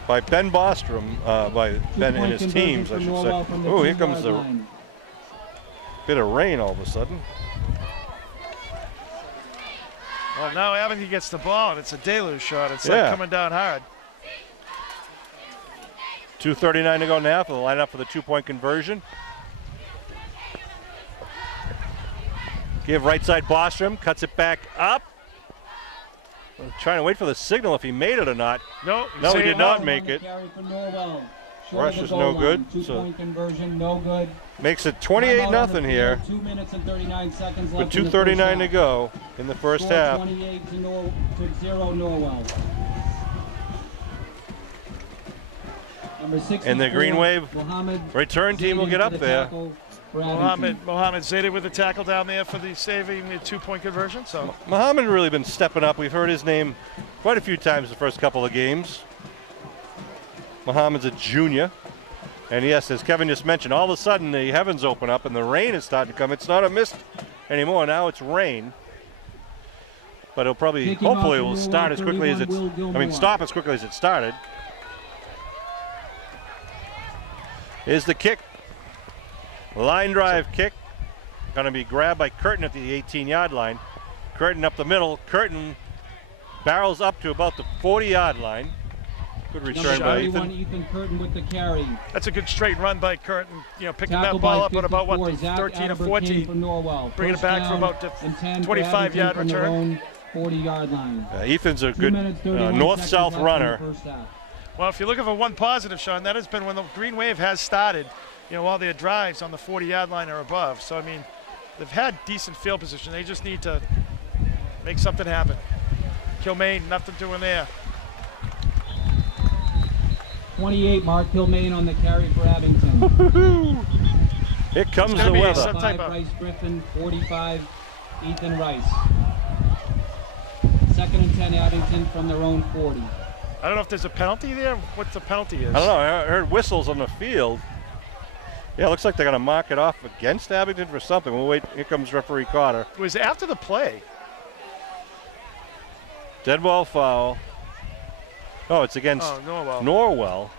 By Ben Bostrom, by Ben and his teams, I should say. Oh, here comes the bit of rain all of a sudden. Well, now Abington gets the ball, and it's a deluge shot. It's like coming down hard. 2:39 to go now for the lineup for the 2-point conversion. Give right side Bostrom, cuts it back up. Trying to wait for the signal if he made it or not. No, he did not make it. Rush is no good. 2-point conversion, no good. Makes it 28-0 here. 2 minutes and 39 seconds left. With 2:39 to go in the first half. 28 to 0 Norwell. Number 64, and the Green Wave return team will get up there. Mohammed Zayda with the tackle down there for the saving the 2-point conversion. So Mohammed really been stepping up. We've heard his name quite a few times the first couple of games. Mohammed's a junior. And yes, as Kevin just mentioned, all of a sudden the heavens open up and the rain is starting to come. It's not a mist anymore. Now it's rain. But it'll probably, hopefully it will start as quickly as stop as quickly as it started. Here's the kick. Line drive kick. Going to be grabbed by Curtin at the 18-yard line. Curtin up the middle. Curtin barrels up to about the 40-yard line. Good return by Ethan Curtin with the carry. That's a good straight run by Curtin. You know, picking that ball up at about what, the 13 or 14. Bringing it back for about the 25-yard return. 40-yard line. Ethan's a good north-south runner. Well, if you're looking for one positive, Sean, that has been when the Green Wave has started, you know, all their drives on the 40-yard line or above. So, I mean, they've had decent field position. They just need to make something happen. Kilmaine, nothing doing there. 28, Mark Kilmaine on the carry for Abington. Here comes the weather. 5, Rice Griffin, 45, Ethan Rice. 2nd and 10, Abington from their own 40. I don't know if there's a penalty there. What the penalty is? I don't know. I heard whistles on the field. Yeah, it looks like they're going to mark it off against Abington for something. We'll wait. Here comes referee Carter. It was after the play. Dead ball foul. Oh, it's against Norwell.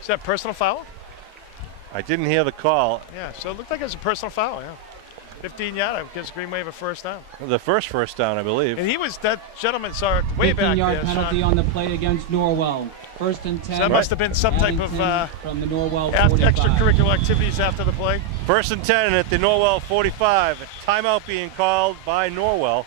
Is that personal foul? I didn't hear the call. Yeah, so it looked like it was a personal foul, yeah. 15-yard gives Green Wave a first down. The first down, I believe. And that gentleman saw it way back there. 15-yard penalty on the play against Norwell. 1st and 10. So that must have been some type of from the Norwell extracurricular activities after the play. 1st and 10 at the Norwell 45. A timeout being called by Norwell.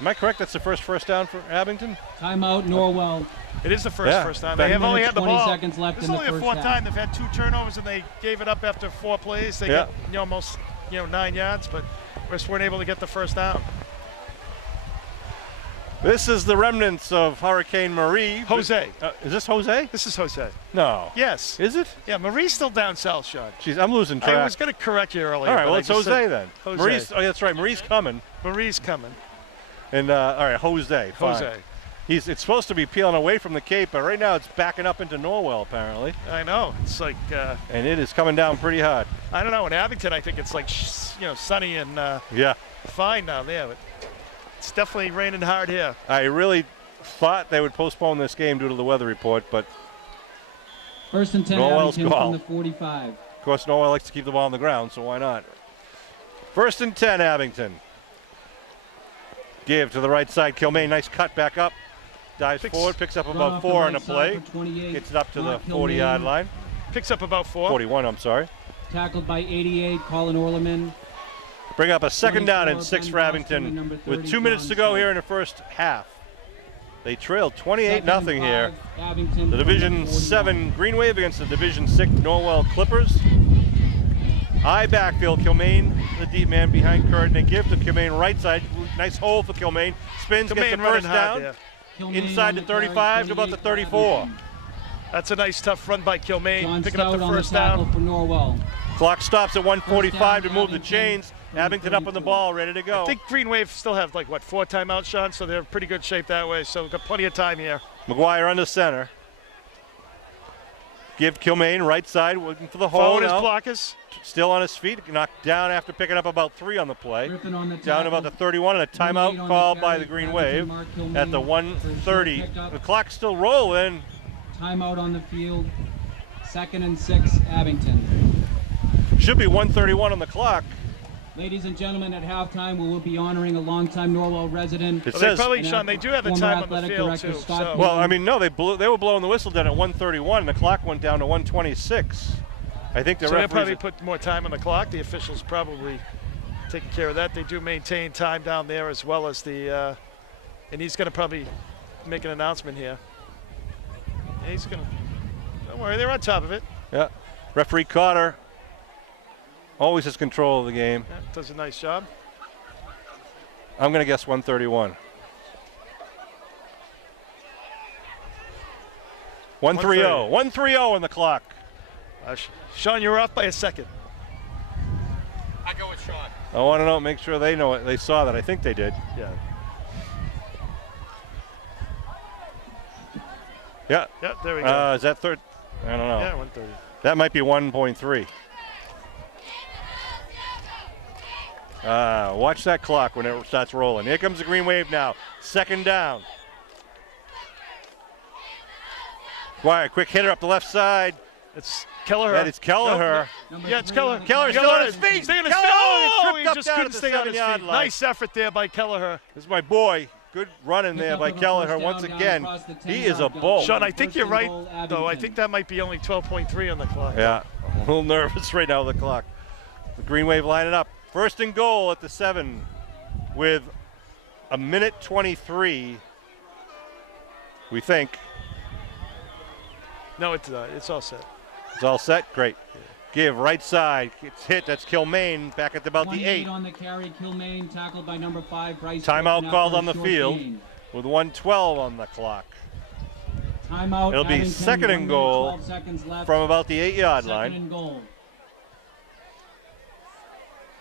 Am I correct? That's the first down for Abington? Timeout, Norwell. It is the first down. They have only had the ball. 20 seconds left in the first half. This is only the 4th time they've had 2 turnovers and they gave it up after 4 plays. They got almost 9 yards, but just weren't able to get the first down. This is the remnants of Hurricane Marie. Jose. Is this Jose? This is Jose. No. Yes. Is it? Yeah, Marie's still down south, Sean. Jeez, I'm losing track. I was going to correct you earlier. All right, well, it's Jose then. Jose. Marie's, that's right. Marie's coming. Marie's coming. And, all right, Jose. Fine. Jose. It's supposed to be peeling away from the Cape, but right now it's backing up into Norwell, apparently. I know. It's like... and it is coming down pretty hard. I don't know. In Abington, I think it's like, sunny and fine down there. But it's definitely raining hard here. I really thought they would postpone this game due to the weather report, but 1st and 10, Norwell's Abington call. from the 45. Of course, Norwell likes to keep the ball on the ground, so why not? 1st and 10, Abington. Give to the right side. Kilmaine, nice cut back up. Dives forward, picks up about 4 on the play. Gets it up to the 40-yard line. Picks up about 4. 41, I'm sorry. Tackled by 88, Colin Orleman. Bring up a 2nd down and 6 for Abington with 2 minutes to go here in the first half. They trailed 28-0 here. The Division 7 Green Wave against the Division 6 Norwell Clippers. High backfield, Kilmaine, the deep man behind Curtin. They give to Kilmaine right side. Nice hole for Kilmaine. Spins, gets the first down. Inside the 35 to about the 34. That's a nice tough run by Kilmaine, picking up the first down. For Norwell. Clock stops at 1:45 to move the chains. Abington up on the ball, ready to go. I think Green Wave still have 4 timeouts, Sean, so they're in pretty good shape that way. So we've got plenty of time here. McGuire under center. Give Kilmaine right side, looking for the hole. Following his blockers. Still on his feet, knocked down after picking up about 3 on the play. Down about the 31, and a timeout called by the Green Wave at the 1:30. The clock's still rolling. Timeout on the field. 2nd and 6, Abington. Should be 1:31 on the clock. Ladies and gentlemen, at halftime, we will be honoring a longtime Norwell resident. It says, Sean, they do have the time on the field, too. So. Well, I mean, no, they were blowing the whistle down at 1:31, and the clock went down to 1:26. I think the they'll probably put more time on the clock. The officials probably taking care of that. They do maintain time down there as well as the, and he's going to probably make an announcement here. And he's going to, don't worry, they're on top of it. Yeah. Referee Cotter always has control of the game. Yeah, does a nice job. I'm going to guess 1:31. 1:30. 1:30 on the clock. Sean, you're off by a second. I go with Sean. I want to make sure they know it. They saw that. I think they did. Yeah. Yeah. Yeah, there we go. Is that third? I don't know. Yeah, 1:30. That might be 1.3. Watch that clock when it starts rolling. Here comes the Green Wave now. 2nd down. Why, a quick hitter up the left side. It's Kelleher. That is Kelleher. Yeah, it's Kelleher. Kelleher's still on his feet. Stay on his Kelleher! feet. Tripped He just up couldn't down stay at on the his 7-yard feet. line. Nice effort there by Kelleher. This is my boy. Good running there by Kelleher once again. He is a bull. Sean, I think you're right, though. I think that might be only 12.3 on the clock. Yeah, a little nervous right now with the clock. The Green Wave lining up. 1st and goal at the 7 with 1:23, we think. No, it's all set. It's all set? Great. Give right side. It's hit. That's Kilmaine back at about the 8. On the carry, Kilmaine tackled by number 5, Bryce. Timeout called on the field with 1:12 on the clock. Timeout. It'll be Abington, 2nd and goal from about the 8-yard line. 2nd and goal.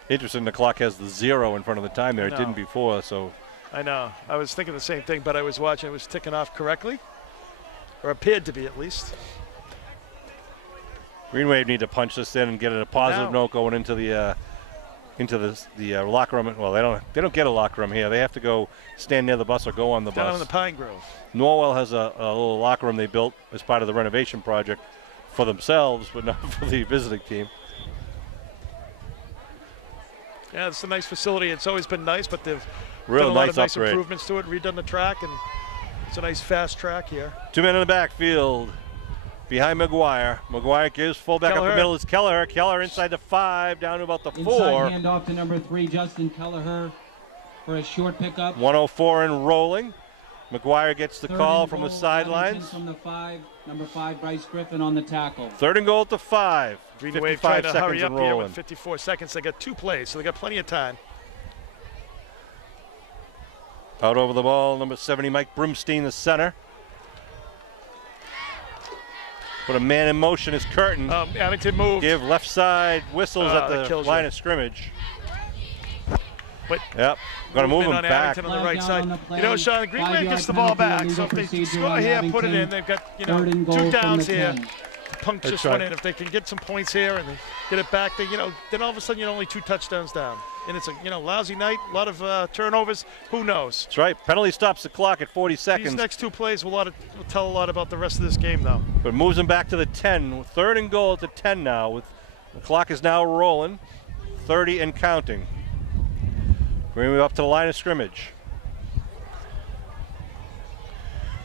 Interesting, the clock has the 0 in front of the time there. It didn't before, so. I know. I was thinking the same thing, but I was watching. It was ticking off correctly, or appeared to be at least. Green Wave need to punch this in and get it a positive note going into the locker room. Well, they don't get a locker room here. They have to go stand near the bus or go on the bus. Down in the Pine Grove. Norwell has a little locker room they built as part of the renovation project for themselves, but not for the visiting team. Yeah, it's a nice facility. It's always been nice, but they've Real done a lot nice of nice upgrade. improvements to it, redone the track, and it's a nice fast track here. 2 men in the backfield behind McGuire. McGuire gives fullback up the middle. It's Kelleher. Kelleher inside the 5, down to about the 4. Inside handoff to number 3, Justin Kelleher, for a short pickup. 1:04 and rolling. McGuire gets the 3rd call and from goal, the sidelines. Abington from the 5, number 5, Bryce Griffin on the tackle. 3rd and goal at the 5. Green Wave 55 trying to seconds hurry up and here rolling. with 54 seconds. They got 2 plays, so they got plenty of time. Out over the ball, number 70, Mike Broomstein, the center. Put a man in motion is Curtin. Abington moved. Give left side whistles at the line of scrimmage. But yep, going to move him back. Abington on the right side. You know, Sean, Green Wave gets the ball back, so if they score here, put it in. They've got, 2 downs here. Punch this one in. If they can get some points here and they get it back, then all of a sudden you're only 2 touchdowns down. And it's a lousy night, a lot of turnovers. Who knows? That's right. Penalty stops the clock at 40 seconds. These next 2 plays will tell a lot about the rest of this game, though. But moves him back to the 10. 3rd and goal at the 10 now. With the clock is now rolling, 30 and counting. Green Wave up to the line of scrimmage.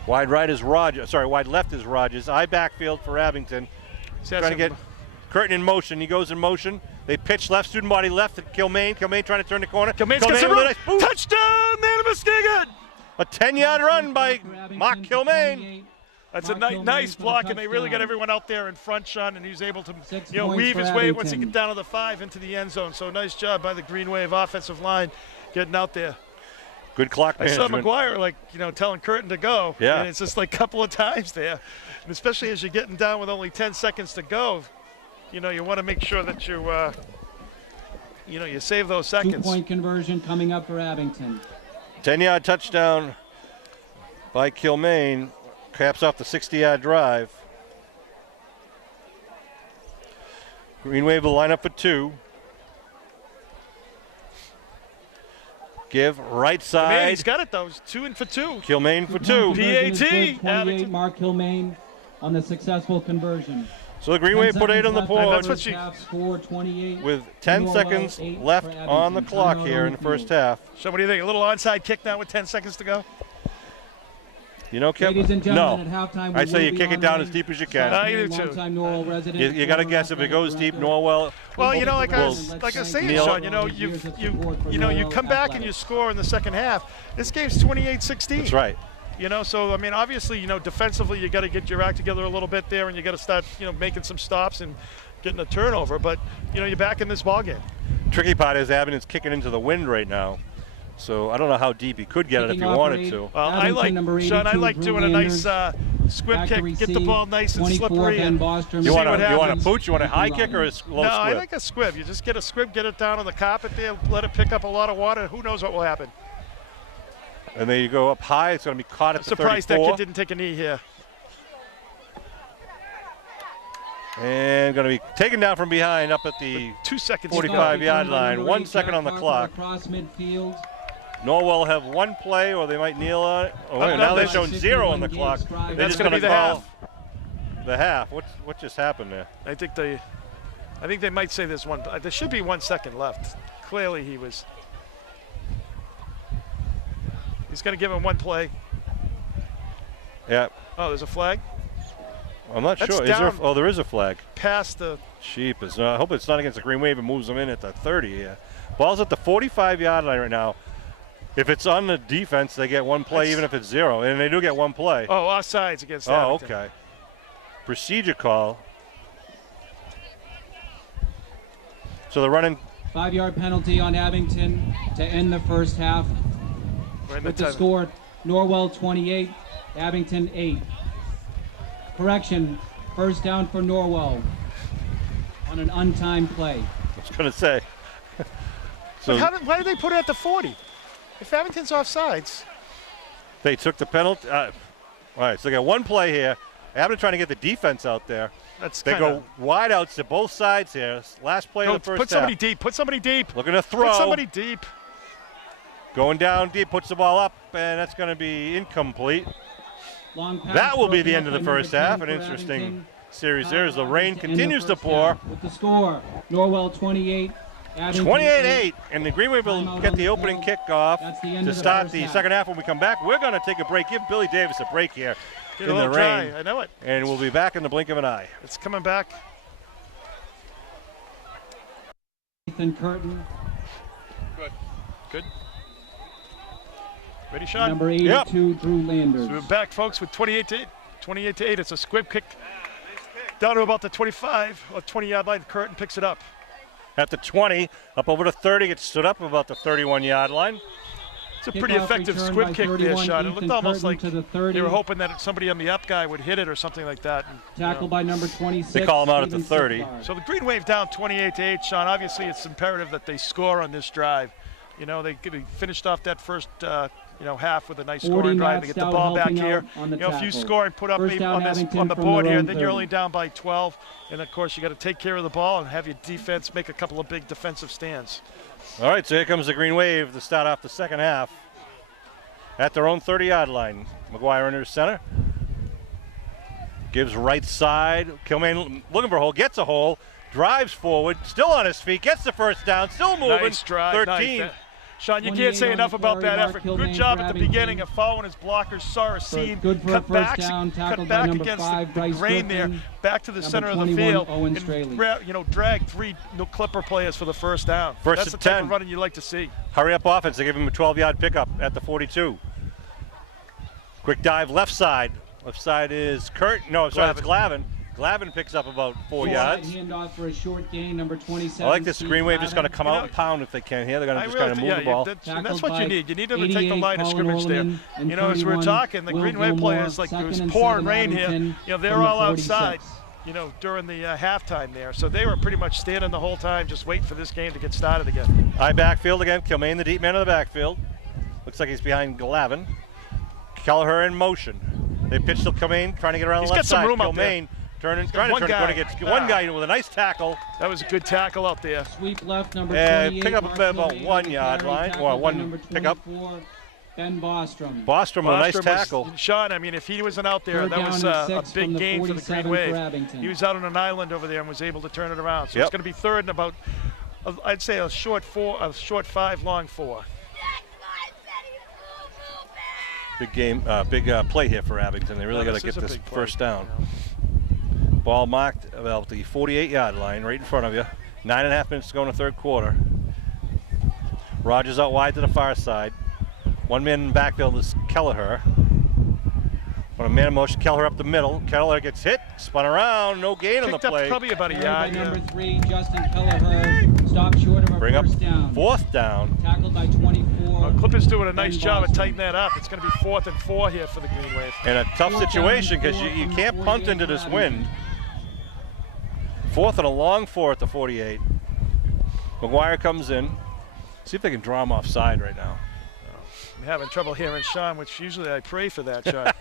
Wide right is Rogers. Sorry, wide left is Rogers. I backfield for Abington. Trying to get Curtin in motion. He goes in motion. They pitch left, student body left to Kilmaine. Kilmaine trying to turn the corner. Kilmaine's got some room. Touchdown, man of Muskegon! A 10-yard run by Mark Kilmaine. That's a nice block, and they really got everyone out there in front, Sean, and he was able to weave his way once he get down to the 5 into the end zone. So nice job by the Green Wave offensive line getting out there. Good clock management. I saw McGuire, telling Curtin to go. Yeah. And it's just like a couple of times there. And especially as you're getting down with only 10 seconds to go, you want to make sure that you, you save those seconds. 2-point conversion coming up for Abington. 10-yard touchdown by Kilmaine. Caps off the 60-yard drive. Green Wave will line up for 2. Give right side. Man, he's got it though. He's 2 in for 2. Kilmaine for 2. PAT. 28, Mark Kilmaine on the successful conversion. So the Green Wave put 8 on the board. That's what with 10 seconds left on the clock here in the first half. So what do you think? A little onside kick now with 10 seconds to go? You know, Kevin? Ladies and gentlemen, No. at halftime, I say you kick it down as deep as you can. I do too. You got to guess if it goes deep, Norwell. Well, you know, like I was saying, Neil. Sean, you know, you come back and you score in the second half. This game's 28-16. That's right. You know, so I mean, obviously, you know, defensively, you got to get your act together a little bit there, and you got to start, you know, making some stops and getting a turnover. But you know, you're back in this ball game. Tricky part is Abington's kicking into the wind right now, so I don't know how deep he could get it if he wanted to. I like doing a nice squib kick, get the ball nice and slippery, and you want a pooch? You want a high kick or a low squib? No, I like a squib. You just get a squib, get it down on the carpet there, let it pick up a lot of water. Who knows what will happen? And then you go up high. It's going to be caught at the 34. Surprised that kid didn't take a knee here. And going to be taken down from behind up at the 2 seconds 45-yard line. 1 second on the clock. Across midfield. Norwell have 1 play, or they might kneel on it. Oh, wait, now they've shown 0 on the clock. That's going to be the half. The half. What just happened there? I think they might say there's one. There should be 1 second left. Clearly, he's going to give him 1 play. Yeah. Oh, there's a flag? I'm not sure. Is there? Oh, there is a flag. Past the. Sheepers. I hope it's not against the Green Wave and moves them in at the 30 here. Ball's at the 45-yard line right now. If it's on the defense, they get 1 play, even if it's 0. And they do get 1 play. Oh, offsides against Abington. Abington. Okay. Procedure call. So they're running. 5-yard penalty on Abington to end the first half. With the score, Norwell 28, Abington 8. Correction, first down for Norwell on an untimed play. I was going to say. So why did they put it at the 40? If Abington's offsides. They took the penalty. All right, so they got 1 play here. Abington trying to get the defense out there. They go wide outs to both sides here. Last play of the first put somebody deep. Put somebody deep. Looking to throw. Put somebody deep. Going down deep, puts the ball up, and that's going to be incomplete. That will be the end of the first half. An interesting series there as the rain continues to pour. With the score, Norwell 28, Abington 28-8, and the Green Wave will get the opening kickoff to start the second half. When we come back, we're going to take a break. Give Billy Davis a break here in the rain. I know it. And we'll be back in the blink of an eye. It's coming back. Ethan Curtin. Good. Ready, Sean? Number 82, Drew Landers. So we're back, folks, with 28-8. 28-8. It's a squib kick down to about the 25 or 20-yard line. Curtin picks it up. At the 20, up over to 30. It stood up about the 31-yard line. It's a pretty effective squib kick there, Sean. It looked almost like they were hoping that somebody on the up guy would hit it or something like that. And, tackled by number 26. They call him out at the 30. So the Green Wave down 28-8, Sean. Obviously, it's imperative that they score on this drive. You know, they finished off that first half with a nice scoring drive. They get the ball back here. If you score and put up on the board here, then you're only down by 12. And of course, you got to take care of the ball and have your defense make a couple of big defensive stands. All right, so here comes the Green Wave to start off the second half. At their own 30-yard line, McGuire under center. Gives right side. Kilmaine looking for a hole, gets a hole, drives forward, still on his feet, gets the first down, still moving. Nice drive. 13. Nice. Sean, you can't say enough about that effort. Good job at the beginning of following his blockers, saw a seam, cut back against the grain there, back to the center of the field, and drag 3 Clipper players for the first down. That's the type of running you like to see. Hurry up offense. They give him a 12-yard pickup at the 42. Quick dive left side. Left side is Kurt. No, it's Glavin. Glavin picks up about 4 yards. Handoff for a short gain, number 27. I like this. Green Wave just going to come out and pound if they can here. They're going to just kind of move the ball. That's what you need. You need them to take the line of scrimmage there. As we're talking, the Green Wave players, like it was pouring rain here, they're all outside, during the halftime there. So they were pretty much standing the whole time just waiting for this game to get started again. High backfield again. Kilmaine, the deep man of the backfield. Looks like he's behind Glavin. Kelleher in motion. They pitch to Kilmaine, trying to get around the left side. Kilmaine trying to turn the corner. Gets one guy with a nice tackle. That was a good tackle out there. Sweep left, number 28. Pick up about 1 yard line, or one pickup. Ben Bostrom. Bostrom with a nice tackle. Sean, I mean, if he wasn't out there, that was a big game for the Green Wave. He was out on an island over there and was able to turn it around. So it's going to be third and about, I'd say a short 5, long 4. Big game, big play here for Abington. They really got to get this first down. Ball marked about the 48-yard line, right in front of you. 9.5 minutes to go in the third quarter. Rogers out wide to the far side. One man in the backfield is Kelleher. On a man in motion, Kelleher up the middle. Kelleher gets hit, spun around, no gain on the play. Probably about a yard. Number 3, Justin Kelleher, stopped short of a first down. Fourth down. Tackled by 24. Clippers doing a nice job of tightening that up. It's going to be 4th and 4 here for the Green Wave. In a tough situation because you can't punt into this wind. 4th and a long 4 at the 48. McGuire comes in. See if they can draw him offside right now. I'm having trouble hearing Sean, which usually I pray for that, Sean.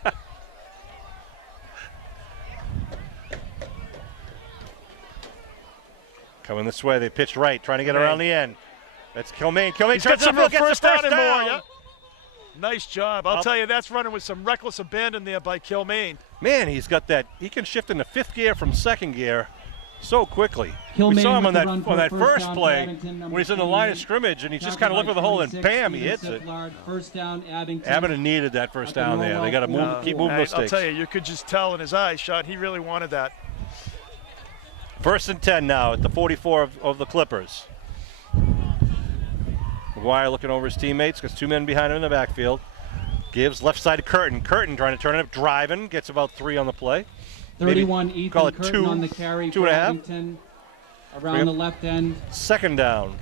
Coming this way, they pitch right, trying to get around the end. That's Kilmaine. Kilmaine gets some first down and more. Yeah. Nice job. I'll tell you, that's running with some reckless abandon there by Kilmaine. Man, he's got that. He can shift into 5th gear from 2nd gear so quickly. Kilmaine we saw him on that first play when he's in the line of scrimmage, and he just kind of looked for the hole, and bam, he hits it. First down, Abington. Abington needed that first down there. They got to keep moving those sticks. I'll tell you, you could just tell in his eyes, Sean, he really wanted that. 1st and 10 now at the 44 of the Clippers. McGuire looking over his teammates, gets 2 men behind him in the backfield. Gives left side to Curtin. Curtin trying to turn it up, driving, gets about 3 on the play. 31, Maybe Ethan Curtin on the carry. 2.5. Abington around the left end. 2nd down.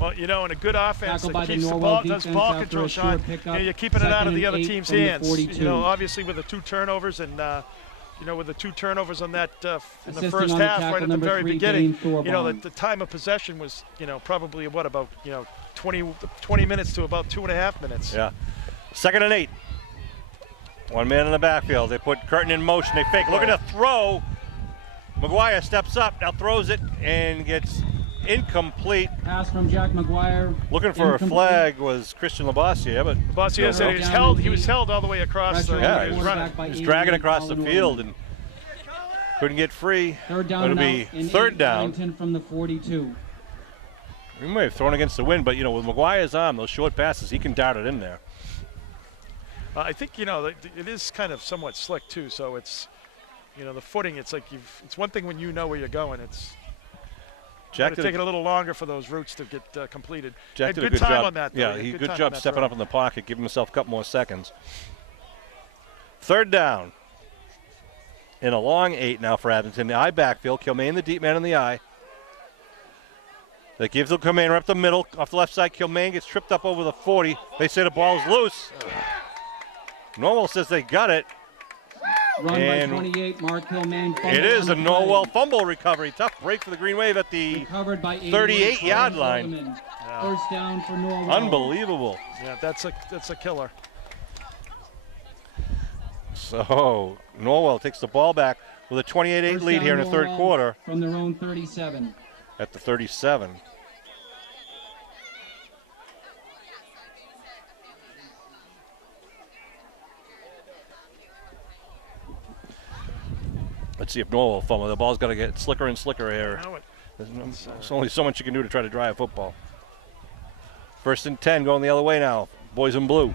Well, you know, in a good offense that keeps the ball, does ball control, Sean, you're keeping it out of the other team's hands. You know, obviously with the 2 turnovers and you know, with the 2 turnovers on that in the first half, right at the very beginning, you know, the time of possession was, you know, probably what, about, you know, 20 minutes to about 2.5 minutes. Yeah. 2nd and 8. 1 man in the backfield. They put Curtin in motion. They fake. Looking to throw. McGuire steps up, now throws it, and gets incomplete. Pass from Jack McGuire. Looking for a flag was Christian Labossiere, but Labossiere said he was held all the way across. He was running. He was dragging across the field and couldn't get free. It'll be 3rd down. From the 42. We may have thrown against the wind, but you know, with McGuire's arm, those short passes, he can dart it in there. I think, you know, it is kind of somewhat slick too. So it's, you know, the footing. It's like it's one thing when you know where you're going. It's Jack taking a little longer for those routes to get completed. Jack did a good good time job on that. Though. Yeah, good job stepping up in the pocket, giving himself a couple more seconds. 3rd down. In a long 8 now for Abington. The I backfield. Kilmaine, the deep man in the I. They give to Kilmaine right up the middle, off the left side. Kilmaine gets tripped up over the 40. They say the ball's loose. Norwell says they got it. Run by 28, Mark Kilmaine. It is a Norwell fumble recovery. Tough break for the Green Wave at the 38-yard line. First down for Norwell. Unbelievable. Yeah, that's a killer. So Norwell takes the ball back with a 28-8 lead here in the 3rd quarter. From their own 37. At the 37. Let's see if Norwell will fumble. The ball's got to get slicker and slicker here. There's only so much you can do to try to drive football. 1st and 10 going the other way now. Boys in blue.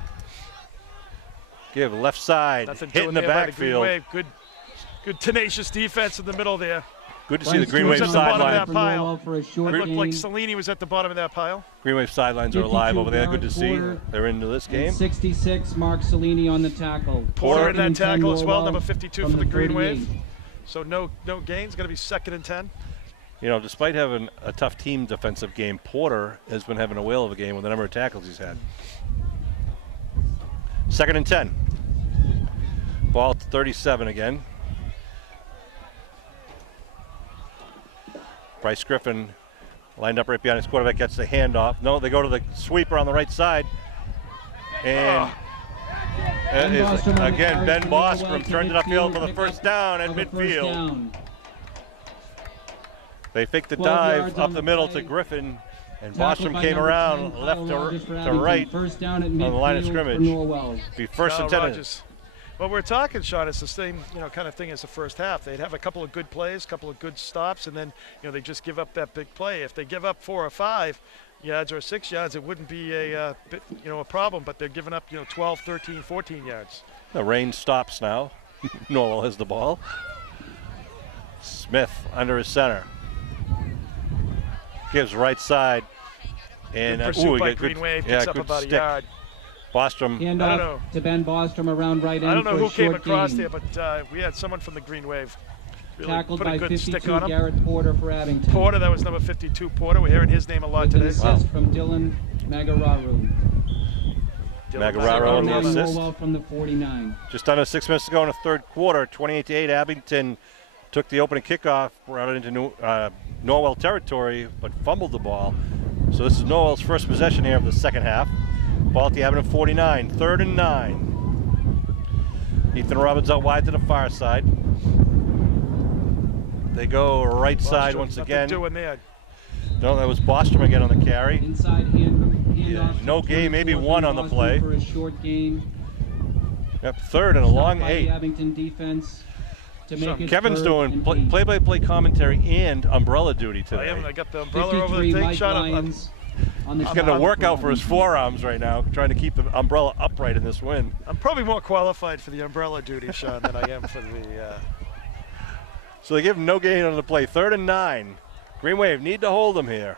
Give left side. Hit in the backfield. Good tenacious defense in the middle there. Good to see the Green Wave sideline. It looked like Cellini was at the bottom of that pile. Green Wave sidelines are alive over there. Good to see. They're into this game. 66, Mark Cellini on the tackle. Porter in that tackle as well, number 52 for the Green Wave. So no gains, going to be 2nd and 10. You know, despite having a tough team defensive game, Porter has been having a whale of a game with the number of tackles he's had. 2nd and 10. Ball at 37 again. Bryce Griffin lined up right behind his quarterback, gets the handoff. No, they go to the sweeper on the right side. And Again, Ben Bostrom turned it upfield for the first down at midfield. They faked the dive up the middle to Griffin, and Bostrom came around left to right on the line of scrimmage. Be first and 10. Well, we're talking, Sean, it's the same, kind of thing as the first half. They'd have a couple of good plays, a couple of good stops, and then, they just give up that big play. If they give up 4 or 5 yards or 6 yards, it wouldn't be a problem, but they're giving up, 12, 13, 14 yards. The rain stops now. Norwell has the ball. Smith under his center. Gives right side. And pursuit by Green Wave, picks up about a yard. Bostrom. Handoff to Ben Bostrom around right end. I don't know who came across gain. there, but we had someone from the Green Wave. Really tackled put a by good 52 stick on him. Garrett Porter for Abington. Porter, that was number 52. Porter, we're hearing his name a lot today. Assist from Dylan Magararu. Magararu on the assist. Norwell from the 49. Just under 6 minutes to go in the third quarter. 28-8. Abington took the opening kickoff, brought it into Norwell territory, but fumbled the ball. So this is Norwell's first possession here of the second half. Ball at the Abington 49, 3rd and 9. Ethan Robbins out wide to the far side. They go right side once again. Doing there. No, that was Bostrom again on the carry. Inside handoff. No gain, maybe one on the play. For a short gain. Yep, 3rd and a long 8. The Abington defense to make it Kevin's doing 3rd and 8. play-by-play commentary and umbrella duty today. I got the umbrella over the thing. Shot up. He's got a workout for his forearms right now, trying to keep the umbrella upright in this wind. I'm probably more qualified for the umbrella duty, Sean, than I am for the... So they give him no gain on the play. 3rd and 9. Green Wave need to hold him here.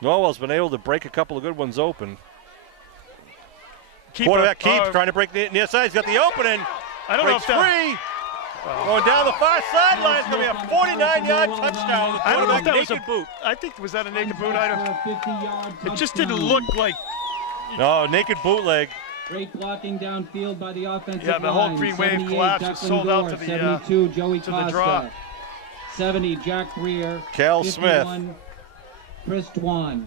Norwell's been able to break a couple of good ones open. Quarterback keeps trying to break the near side. He's got the opening. I don't know if free. Going down the far sideline. It's going to be a 49-yard touchdown. I don't know if that was naked boot. I think, was that a naked boot? It just didn't look like... No, naked bootleg. Great blocking downfield by the offensive line. The whole Green Wave collapse was sold out to the 72, Joey to Costa. The draw. 70, Jack Greer. Cal Smith. Chris Dwan.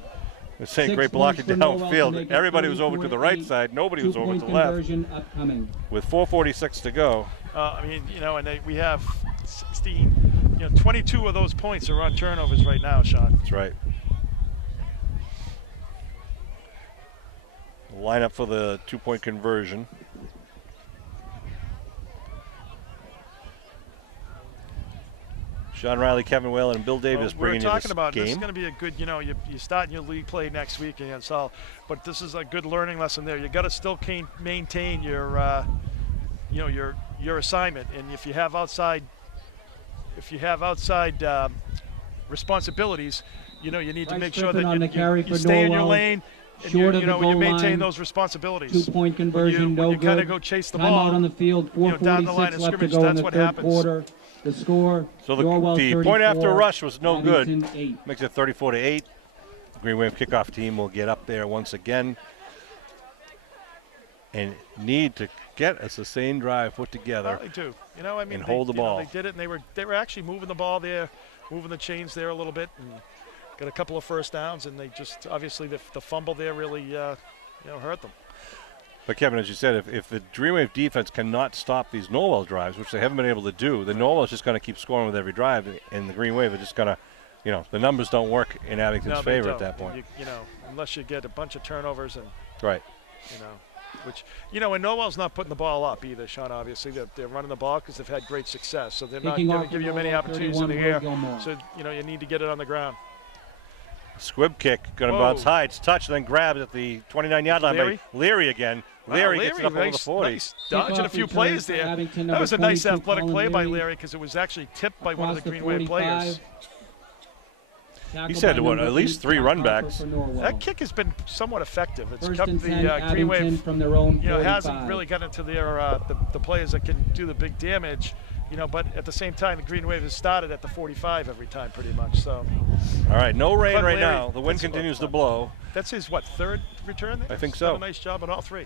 They're saying great blocking downfield. Everybody was over to the right side. Nobody was over to the left. Upcoming. With 4:46 to go. And we have 16, 22 of those points are on turnovers right now, Sean. That's right. Line up for the 2-point conversion. Sean Riley, Kevin Whalen, and Bill Davis bringing you this game. This is going to be a good, you start in your league play next week against Hull, but this is a good learning lesson there. You got to still maintain your, your assignment, and if you have outside responsibilities, you need to make sure that you stay in your lane. And you maintain those responsibilities. 2-point conversion, when you kind of go chase the ball out on the field. 4:46 down the line of left scrimmage. to go That's in the what third happens. quarter. The score. So the Norwell point after 34, rush was no good. Abington 8. Makes it 34-8. Green Wave kickoff team will get up there once again and need to get a sustained drive put together. Well, they do. And hold the ball. They did it, and they were actually moving the ball there, moving the chains there a little bit, and got a couple of first downs, and they just obviously the fumble there really hurt them. But Kevin, as you said, if the Green Wave defense cannot stop these Norwell drives, which they haven't been able to do, then Norwell's just going to keep scoring with every drive, and the Green Wave are just going to, the numbers don't work in Abington's favor at that point. Unless you get a bunch of turnovers and right. Which and Norwell's not putting the ball up either, Sean. Obviously, they're running the ball because they've had great success, so they're not going to give you many opportunities in the air. So you need to get it on the ground. Squib kick, going to bounce high. It's touched, then grabbed at the 29-yard line by Leary again. Leary gets it up over the 40. Nice dodging a few plays there. That was a nice athletic play by Leary because it was actually tipped by one of the Green Wave players. He said, at least 3 runbacks. That kick has been somewhat effective. It's First kept and 10, the Green Wave, from their own hasn't really gotten to their the players that can do the big damage. But at the same time, the Green Wave has started at the 45 every time, pretty much. So. All right, no rain right now. The wind continues to blow. That's his 3rd return? I think He's so. done a nice job on all 3.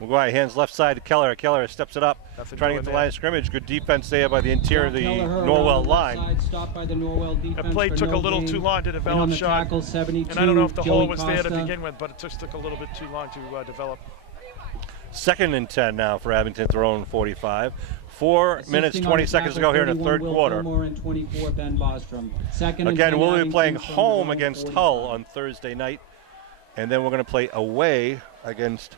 McGuire hands left side to Keller. Keller steps it up, trying to get the line of scrimmage. Good defense there by the interior of the Norwell line. That play took a little too long to develop, Sean. And I don't know if the hole was there to begin with, but it just took a little bit too long to develop. 2nd and 10 now for Abington, their own 45. 4 minutes, 20 seconds to go here in the third quarter. Again, we'll be playing home against Hull on Thursday night. And then we're going to play away against,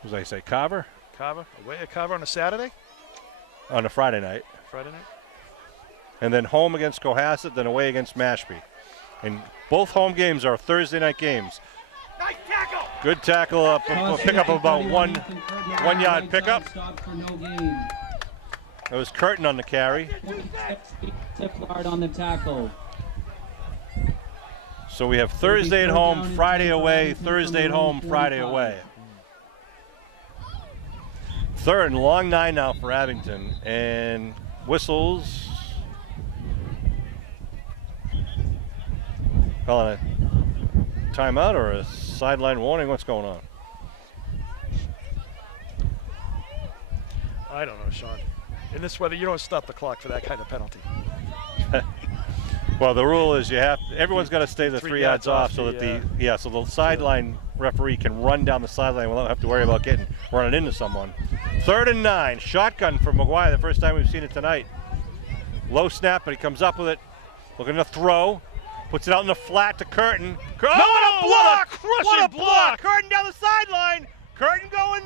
what did I say, Carver? Carver, away at Carver on a Saturday? On a Friday night. Friday night. And then home against Cohasset, then away against Mashpee. And both home games are Thursday night games. Nice tackle. Good tackle up, pick up about 1 yard pickup. It was Curtin on the carry. On the tackle. So we have Thursday at home, Friday away, Thursday at home, Friday away. 3rd and long 9 now for Abington. And whistles. Calling a timeout or a sideline warning? What's going on? I don't know, Sean. In this weather, you don't stop the clock for that kind of penalty. Well, the rule is everyone's got to stay the 3 yards off so that the sideline referee can run down the sideline without have to worry about running into someone. 3rd and 9, shotgun for McGuire, the first time we've seen it tonight. Low snap, but he comes up with it. Looking to throw, puts it out in the flat to Curtin. What a block! What a block! Curtin down the sideline. Curtin going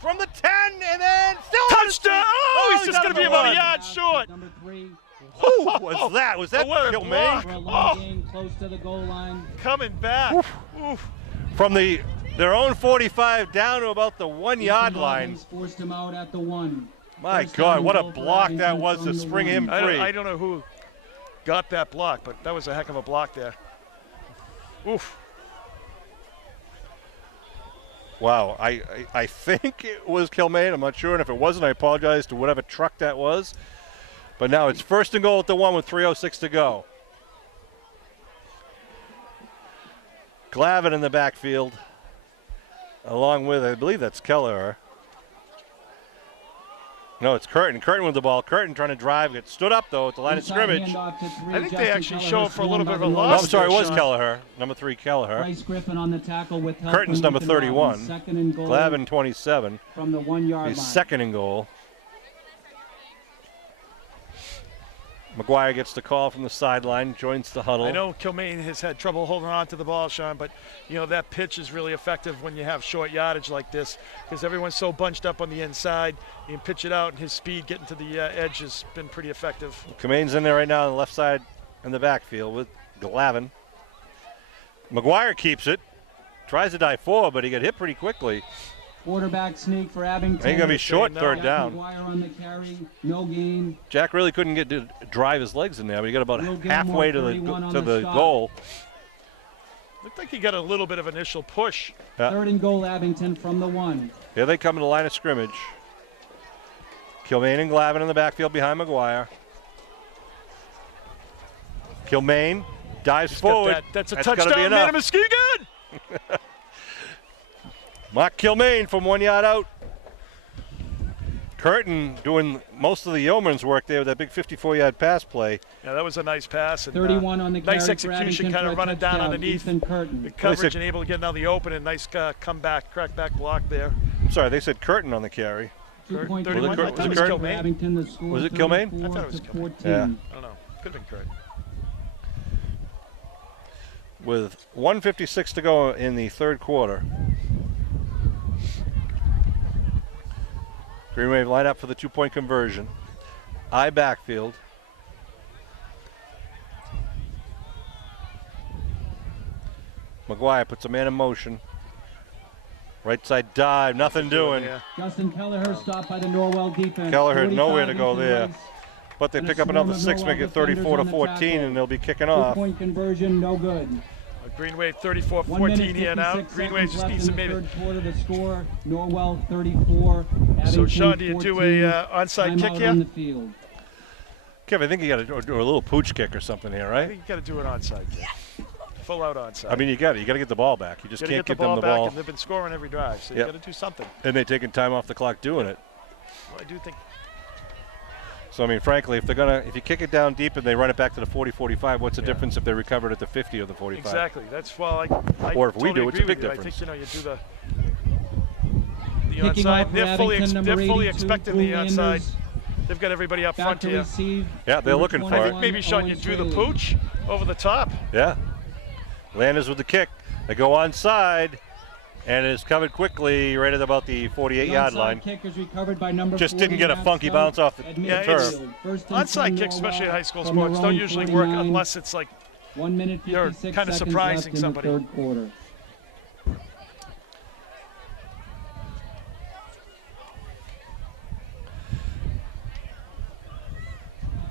from the 10 and then still touchdown! Oh, he's just going to be about a yard short. Number 3. Who was that? Was that Kilmaine? Close to the goal line. Coming back. Oof. Oof. From their own 45 down to about the 1 yard line. Forced him out at the 1. My God, what a block that was to spring him free. I don't know who got that block, but that was a heck of a block there. Oof. Wow, I think it was Kilmaine. I'm not sure, and if it wasn't, I apologize to whatever truck that was. But now it's 1st and goal at the 1 with 3:06 to go. Glavin in the backfield, along with, I believe that's Keller. No, it's Curtin. Curtin with the ball. Curtin trying to drive. It stood up, though, at the line of scrimmage. I think they actually showed for a little bit of a loss. I'm sorry, it was Kelleher. Number 3, Kelleher. Bryce Griffin on the tackle with help. Curtin's number 31. 2nd and goal. Glavin, 27. From the 1 yard line. He's 2nd and goal. McGuire gets the call from the sideline, joins the huddle. I know Kilmaine has had trouble holding on to the ball, Sean, but that pitch is really effective when you have short yardage like this because everyone's so bunched up on the inside. You can pitch it out, and his speed getting to the edge has been pretty effective. Kilmaine's in there right now on the left side in the backfield with Glavin. McGuire keeps it, tries to dive forward, but he got hit pretty quickly. Quarterback sneak for Abington. Ain't gonna be short, 3rd down. McGuire on the carry, no gain. Jack really couldn't get to drive his legs in there, but he got about halfway to the goal. Looked like he got a little bit of initial push. Yeah. 3rd and goal, Abington from the 1. Here they come to the line of scrimmage. Kilmaine and Glavin in the backfield behind McGuire. Kilmaine dives forward. That's a touchdown, man. Muskegon. Mark Kilmaine from 1 yard out. Curtin doing most of the yeoman's work there with that big 54-yard pass play. Yeah, that was a nice pass. And, 31 on the carry. Nice execution, kind of running down underneath the coverage and able to get out the open, and nice comeback, crackback block there. I'm sorry, they said Curtin on the carry. 2-point Was it Kilmaine? Was it Kilmaine? I thought it was Kilmaine. Yeah. I don't know. Could have been Curtin. With 1:56 to go in the third quarter. Green Wave line up for the 2-point conversion. I backfield. McGuire puts a man in motion. Right side dive, nothing doing. Yeah. Justin Kelleher stopped by the Norwell defense. Kelleher nowhere to go there. But they pick up another 6, make it 34-14, and they'll be kicking off. 2-point conversion, no good. Green Wave 34-14 here now. Green Wave just needs to maybe. Third quarter to score. Norwell 34. So Sean, do you do a onside kick here? On the field. Kev, I think you got to do a little pooch kick or something here, I right? think you got to do an onside kick. Full out onside. I mean, you got to get the ball back. You just can't give them the ball. And they've been scoring every drive, so you got to do something. And they're taking time off the clock doing it. Well, I do think. So I mean, frankly, if you kick it down deep and they run it back to the 40-45, what's the difference if they recover it at the 50 or the 45? Exactly. That's I or if totally we do, it's a big you. difference. I think you do the onside. They're fully expecting the onside. They've got everybody up front here. Yeah, they're looking for it. I think maybe, Sean, you drew the pooch over the top. Yeah. Landers with the kick. They go onside, and it is covered quickly right at about the 48-yard line. Kick is recovered by number just didn't get a funky bounce off the turf. Onside kicks, especially in high school sports, don't usually work unless it's like 1 minute 56 you're kind of surprising somebody. Third quarter.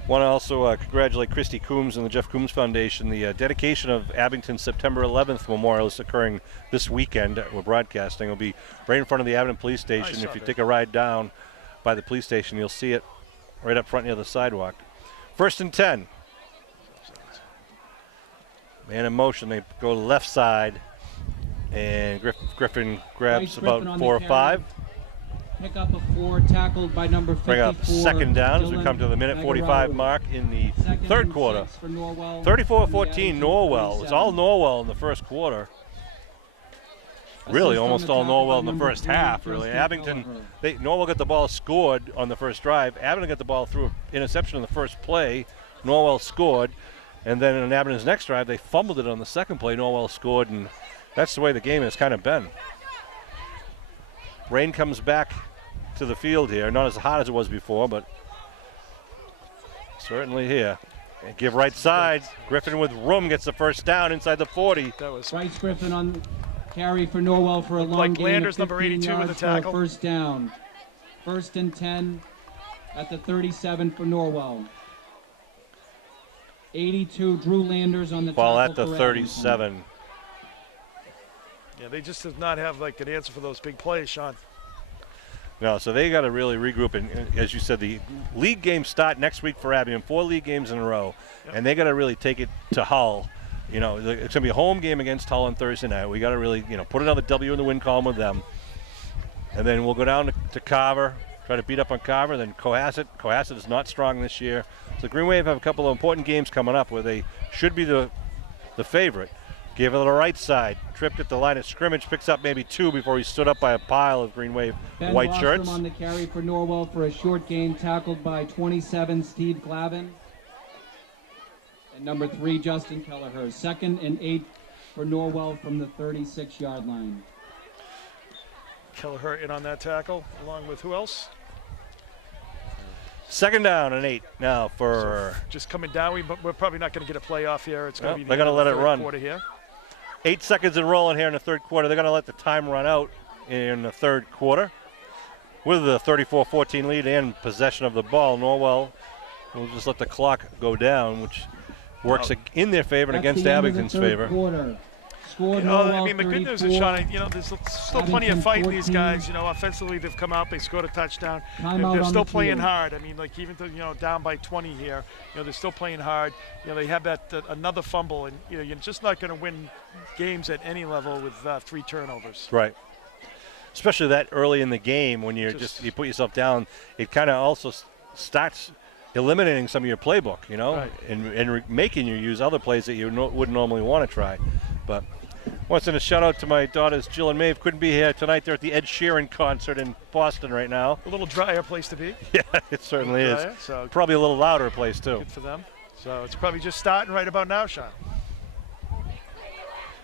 Want to also congratulate Christy Coombs and the Jeff Coombs Foundation. The dedication of Abington's September 11th memorial is occurring this weekend. We're broadcasting. It'll be right in front of the Abington Police Station. If you take a ride down by the police station, you'll see it right up front near the sidewalk. 1st and 10. Man in motion. They go to the left side, and Griffin grabs about 4 or 5. Pick up a 4, tackled by number 54. Bring up 2nd down as we come to the minute 45 mark in the third quarter. 34-14 Norwell. It's all Norwell in the first quarter. Really, almost all Norwell in the first half, really. Abington, Norwell got the ball scored on the first drive. Abington got the ball through an interception on the first play. Norwell scored. And then in Abington's next drive, they fumbled it on the second play. Norwell scored, and that's the way the game has kind of been. Rain comes back to the field here. Not as hot as it was before, but certainly here. And give right side. Griffin with room gets the first down inside the 40. That was Bryce Griffin on carry for Norwell for a long gain. Landers, number 82 with the tackle. First down. 1st and 10 at the 37 for Norwell. 82 Drew Landers on the Ball tackle at the 37. Yeah, they just did not have like an answer for those big plays, Sean. No, so they got to really regroup. And as you said, the league games start next week for Abington, 4 league games in a row. Yep. And they got to really take it to Hull. You know, it's going to be a home game against Hull on Thursday night. We got to really, put another W in the win column with them. And then we'll go down to Carver, try to beat up on Carver, then Cohasset. Cohasset is not strong this year. So Green Wave have a couple of important games coming up where they should be the favorite. Gave it to the right side, tripped at the line of scrimmage, picks up maybe 2 before he stood up by a pile of Green Wave white Bostrom shirts. On the carry for Norwell for a short gain, tackled by 27 Steve Glavin. And number 3 Justin Kelleher. 2nd and 8 for Norwell from the 36-yard line. Kelleher in on that tackle, along with who else? 2nd down and 8 now for. So just coming down, we're probably not going to get a playoff here. It's going to be they're going to let it run. Quarter here. 8 seconds and rolling here in the third quarter. They're going to let the time run out in the third quarter with the 34-14 lead and possession of the ball. Norwell will just let the clock go down, which works in their favor and against Abington's favor. I mean, the good news is, Sean, there's still plenty of fight in these guys. Offensively, they've come out, they scored a touchdown. They're still playing hard. I mean, like even though, down by 20 here, they're still playing hard. They have that another fumble, and you're just not going to win games at any level with 3 turnovers. Right. Especially that early in the game when you put yourself down, it kind of also starts eliminating some of your playbook, right. and making you use other plays that you wouldn't normally want to try. But once in a shout out to my daughters Jill and Maeve. Couldn't be here tonight. They're at the Ed Sheeran concert in Boston right now. A little drier place to be. Yeah, it certainly is. So probably a little louder place too. Good for them. So it's probably just starting right about now, Sean.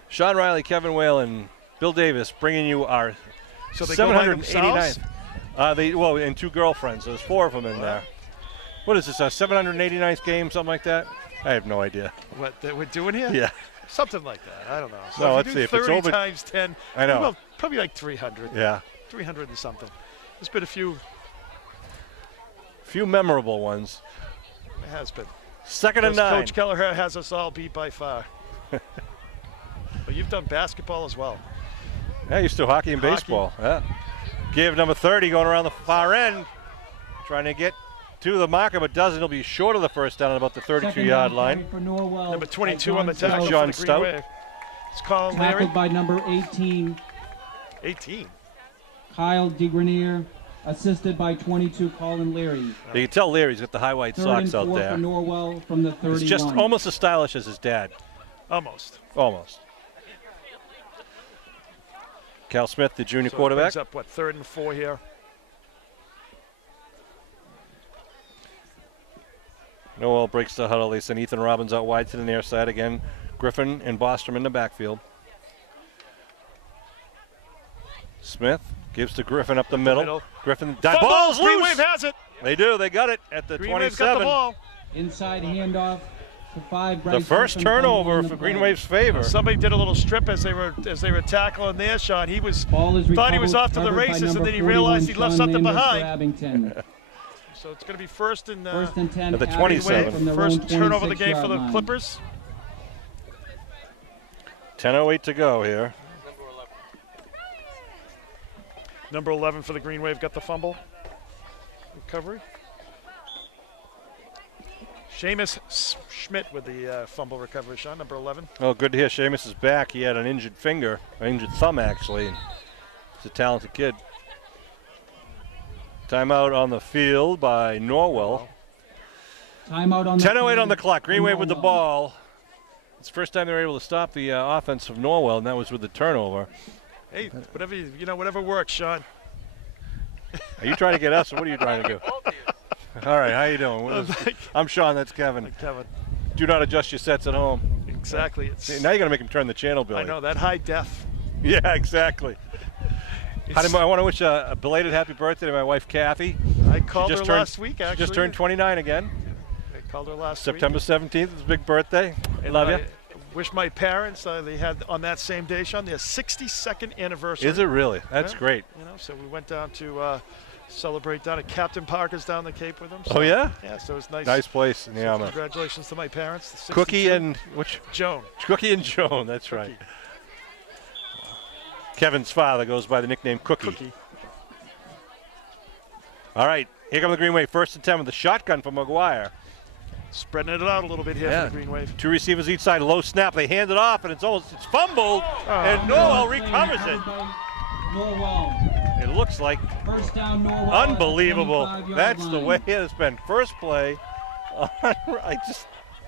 Sean Riley, Kevin Whalen, Bill Davis bringing you our 789th. And 2 girlfriends. There's 4 of them in there. What is this, a 789th game, something like that? I have no idea. What we're doing here? Yeah. Something like that. I don't know. So no, if let's you do see. If 30 it's over times 10, I know. Well, probably like 300. Yeah. 300 and something. There's been a few. Few memorable ones. It has been. 2nd and 9. Coach Kelleher has us all beat by far. But you've done basketball as well. Yeah, I used to hockey and baseball. Yeah. Give number 30 going around the far end, trying to get to the marker, but doesn't. He'll be short of the first down at about the 32-yard line. Number 22 on the tackle. John Stout. It's Colin Leary. Tackled by number 18. 18. Kyle DeGrenier, assisted by 22 Colin Leary. You can tell Leary's got the high white socks out there. For Norwell from the 31. He's just almost as stylish as his dad. Almost. Almost. Cal Smith, the junior quarterback. Up, what, 3rd and 4 here? Norwell breaks the huddle. They send Ethan Robbins out wide to the near side again. Griffin and Bostrom in the backfield. Smith gives to Griffin up the middle. Griffin, ball's loose. Green Wave has it. They do. They got it at the Green 27. Wave's got the ball. Inside handoff to 5. The first turnover for Green Wave's favor. Somebody did a little strip as they were tackling there, Sean. He thought he was off to the races, and then he realized he left something behind. Abington. So it's going to be first and 10 at the 27. From the first turnover of the game for the line. Clippers. 10:08 to go here. Number 11 for the Green Wave got the fumble. Recovery. Seamus Schmidt with the fumble recovery, Sean, number 11. Oh, good to hear Seamus is back. He had an injured finger, an injured thumb actually. And he's a talented kid. Timeout on the field by Norwell. Timeout on the 10:08 on the clock. Green Wave with the ball. It's the first time they were able to stop the offense of Norwell, and that was with the turnover. Hey, whatever works, Sean. Are you trying to get us, or what are you trying to do? All right, how you doing? I'm Sean, that's Kevin. Kevin. Do not adjust your sets at home. Exactly. Now you're going to make him turn the channel, Billy. I know, that high def. Yeah, exactly. I want to wish a belated happy birthday to my wife, Kathy. I called her last week, actually. She just turned 29 again. I called her last September week. 17th is a big birthday. And Love you. Wish my parents, they had on that same day, Sean, their 62nd anniversary. Is it really? That's great. So we went down to celebrate down at Captain Parker's down the Cape with them. So, oh, yeah? Yeah, so it was nice. Nice place in the Yarmouth. Congratulations to my parents. Cookie and which? Joan. Cookie and Joan, that's right. Kevin's father goes by the nickname Cookie. All right, here come the Green Wave. 1st and 10 with the shotgun from McGuire. Spreading it out a little bit here for the Green Wave. 2 receivers each side, low snap. They hand it off, and it's fumbled, and Norwell recovers it. Norwell. It looks like First down, Norwell. unbelievable. That's the way it's been. First play.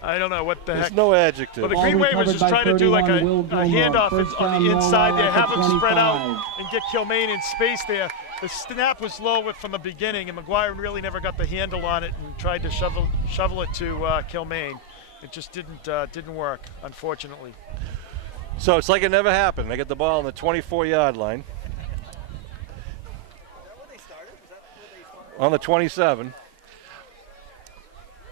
I don't know what the heck. There's no adjective. Well, the Green Wave was just trying to do like a handoff on the inside there, have them spread out and get Kilmaine in space there. The snap was low from the beginning, and McGuire really never got the handle on it and tried to shovel it to Kilmaine. It just didn't work, unfortunately. So it's like it never happened. They get the ball on the 24-yard line. On the 27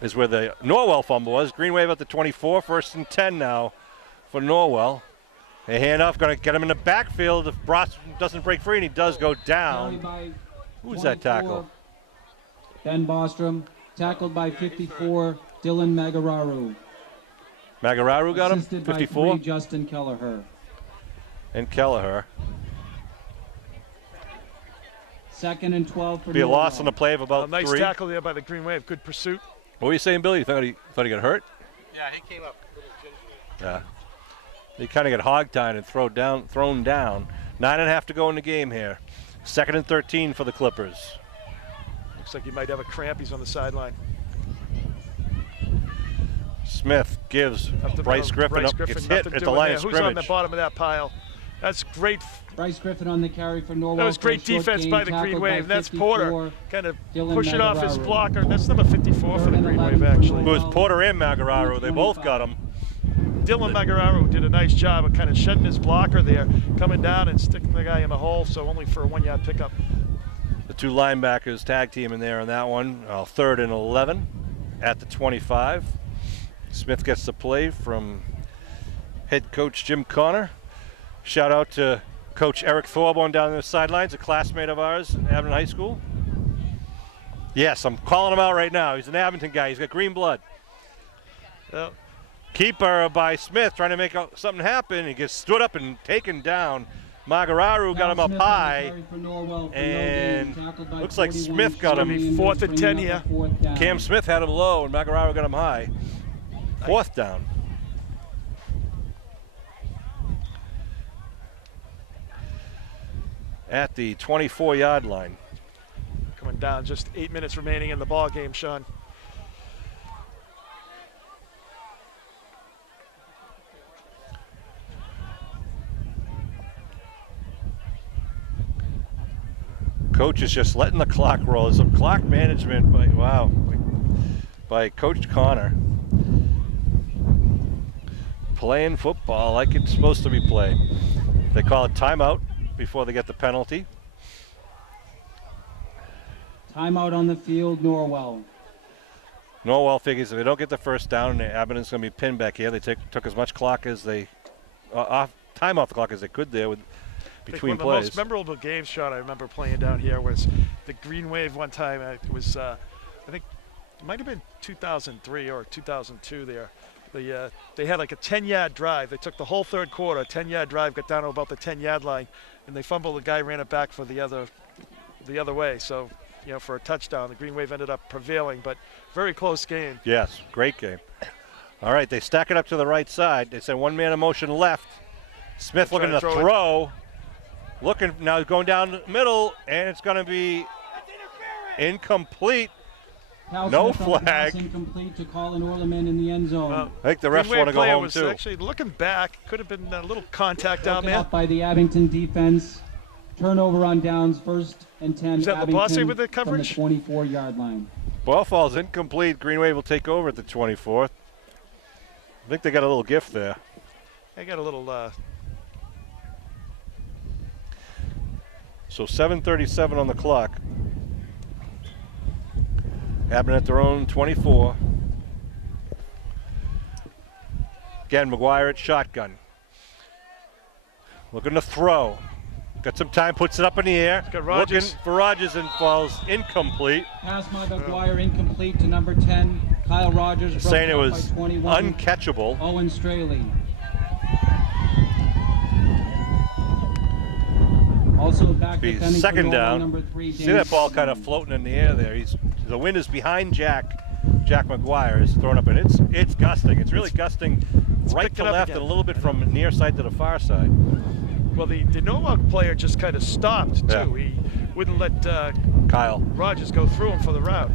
is where the Norwell fumble was. Green Wave at the 24, 1st and 10 now for Norwell. They hand off, going to get him in the backfield if Bross doesn't break free, and he does go down. Who's that tackle? Ben Bostrom, tackled by 54, Dylan Magararu. Magararu got him, 54. By 3, Justin Kelleher. And Kelleher. 2nd and 12 for Be a Norwell. loss on the play of about 3. Nice tackle there by the Green Wave. Good pursuit. What were you saying, Billy? You thought he got hurt? Yeah, he came up a little gingerly. Yeah. They kind of get hog-tied and thrown down. 9.5 to go in the game here. 2nd and 13 for the Clippers. Looks like he might have a cramp. He's on the sideline. Smith gives Bryce Griffin up, gets hit at the line of scrimmage. Who's on the bottom of that pile? That's great. Bryce Griffin on the carry for Norwell. That was great defense by the Green Wave. That's Porter kind of pushing off his blocker. That's number 54 for the Green Wave, actually. It was Porter and Magararu. They both got him. Dylan Magararu did a nice job of kind of shedding his blocker there, coming down and sticking the guy in the hole, so only for a 1-yard pickup. The 2 linebackers tag team in there on that one. 3rd and 11 at the 25. Smith gets the play from head coach Jim Connor. Shout out to Coach Eric Thorborn down the sidelines, a classmate of ours in Abington High School. Yes, I'm calling him out right now. He's an Abington guy. He's got green blood. Well, keeper by Smith trying to make something happen. He gets stood up and taken down. Magararu got him up high, and looks like Smith got him. 4th and 10 here. Cam Smith had him low, and Magararu got him high. 4th down. at the 24-yard line. Coming down, just 8 minutes remaining in the ball game, Sean. Coach is just letting the clock roll. There's some clock management by Coach Connor. Playing football like it's supposed to be played. They call it timeout before they get the penalty. Timeout on the field, Norwell. Norwell figures if they don't get the first down, Abington's going to be pinned back here. They took as much clock as they time off the clock as they could there with between plays. One of the most memorable games, Sean, I remember playing down here was the Green Wave one time. It was, I think, it might have been 2003 or 2002 there. They had like a 10-yard drive. They took the whole third quarter, 10-yard drive, got down to about the 10-yard line, and they fumbled. The guy ran it back for the other way. So, you know, for a touchdown, the Green Wave ended up prevailing, but very close game. Yes, great game. All right, they stack it up to the right side. They said one man in motion left. Smith looking to throw. Looking now, going down the middle, and it's going to be incomplete. No flag. Incomplete to Colin Orleman in the end zone. I think the refs want to go home was too. Actually, looking back, could have been a little contact down there. Up by the Abington defense. Turnover on downs, 1st and 10. Is that Abington with the coverage? From the 24-yard line. Ball falls incomplete. Green Wave will take over at the 24th. I think they got a little gift there. They got a little. So 7:37 on the clock. Abington at their own 24. Again, McGuire at shotgun. Looking to throw. Got some time, puts it up in the air. Looking for Rogers and falls incomplete. Pass by McGuire incomplete to number 10, Kyle Rogers. Saying it was uncatchable. Owen Straley. Also back defending second down. Number 3, see that ball kind of floating in the air there. The wind is behind Jack McGuire is thrown up, and it's gusting. It's really gusting right to left and a little bit from near side to the far side. Well, the Norwell player just kind of stopped too. Yeah. He wouldn't let Kyle Rogers go through him for the route.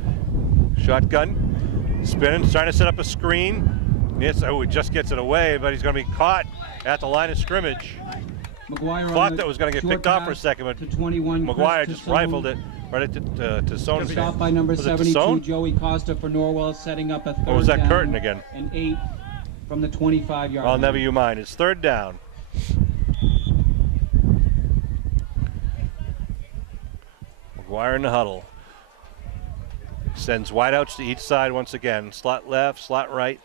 Shotgun, spinning, trying to set up a screen. Yes, he just gets it away, but he's going to be caught at the line of scrimmage. McGuire thought that was going to get picked off for a second, but McGuire just rifled it right to Sone's. Stop by number 72, Joey Costa for Norwell, setting up a third down. What was that curtain again? An 8 from the 25-yard line. I'll never you mind. It's third down. McGuire in the huddle. Sends wideouts to each side once again. Slot left, slot right.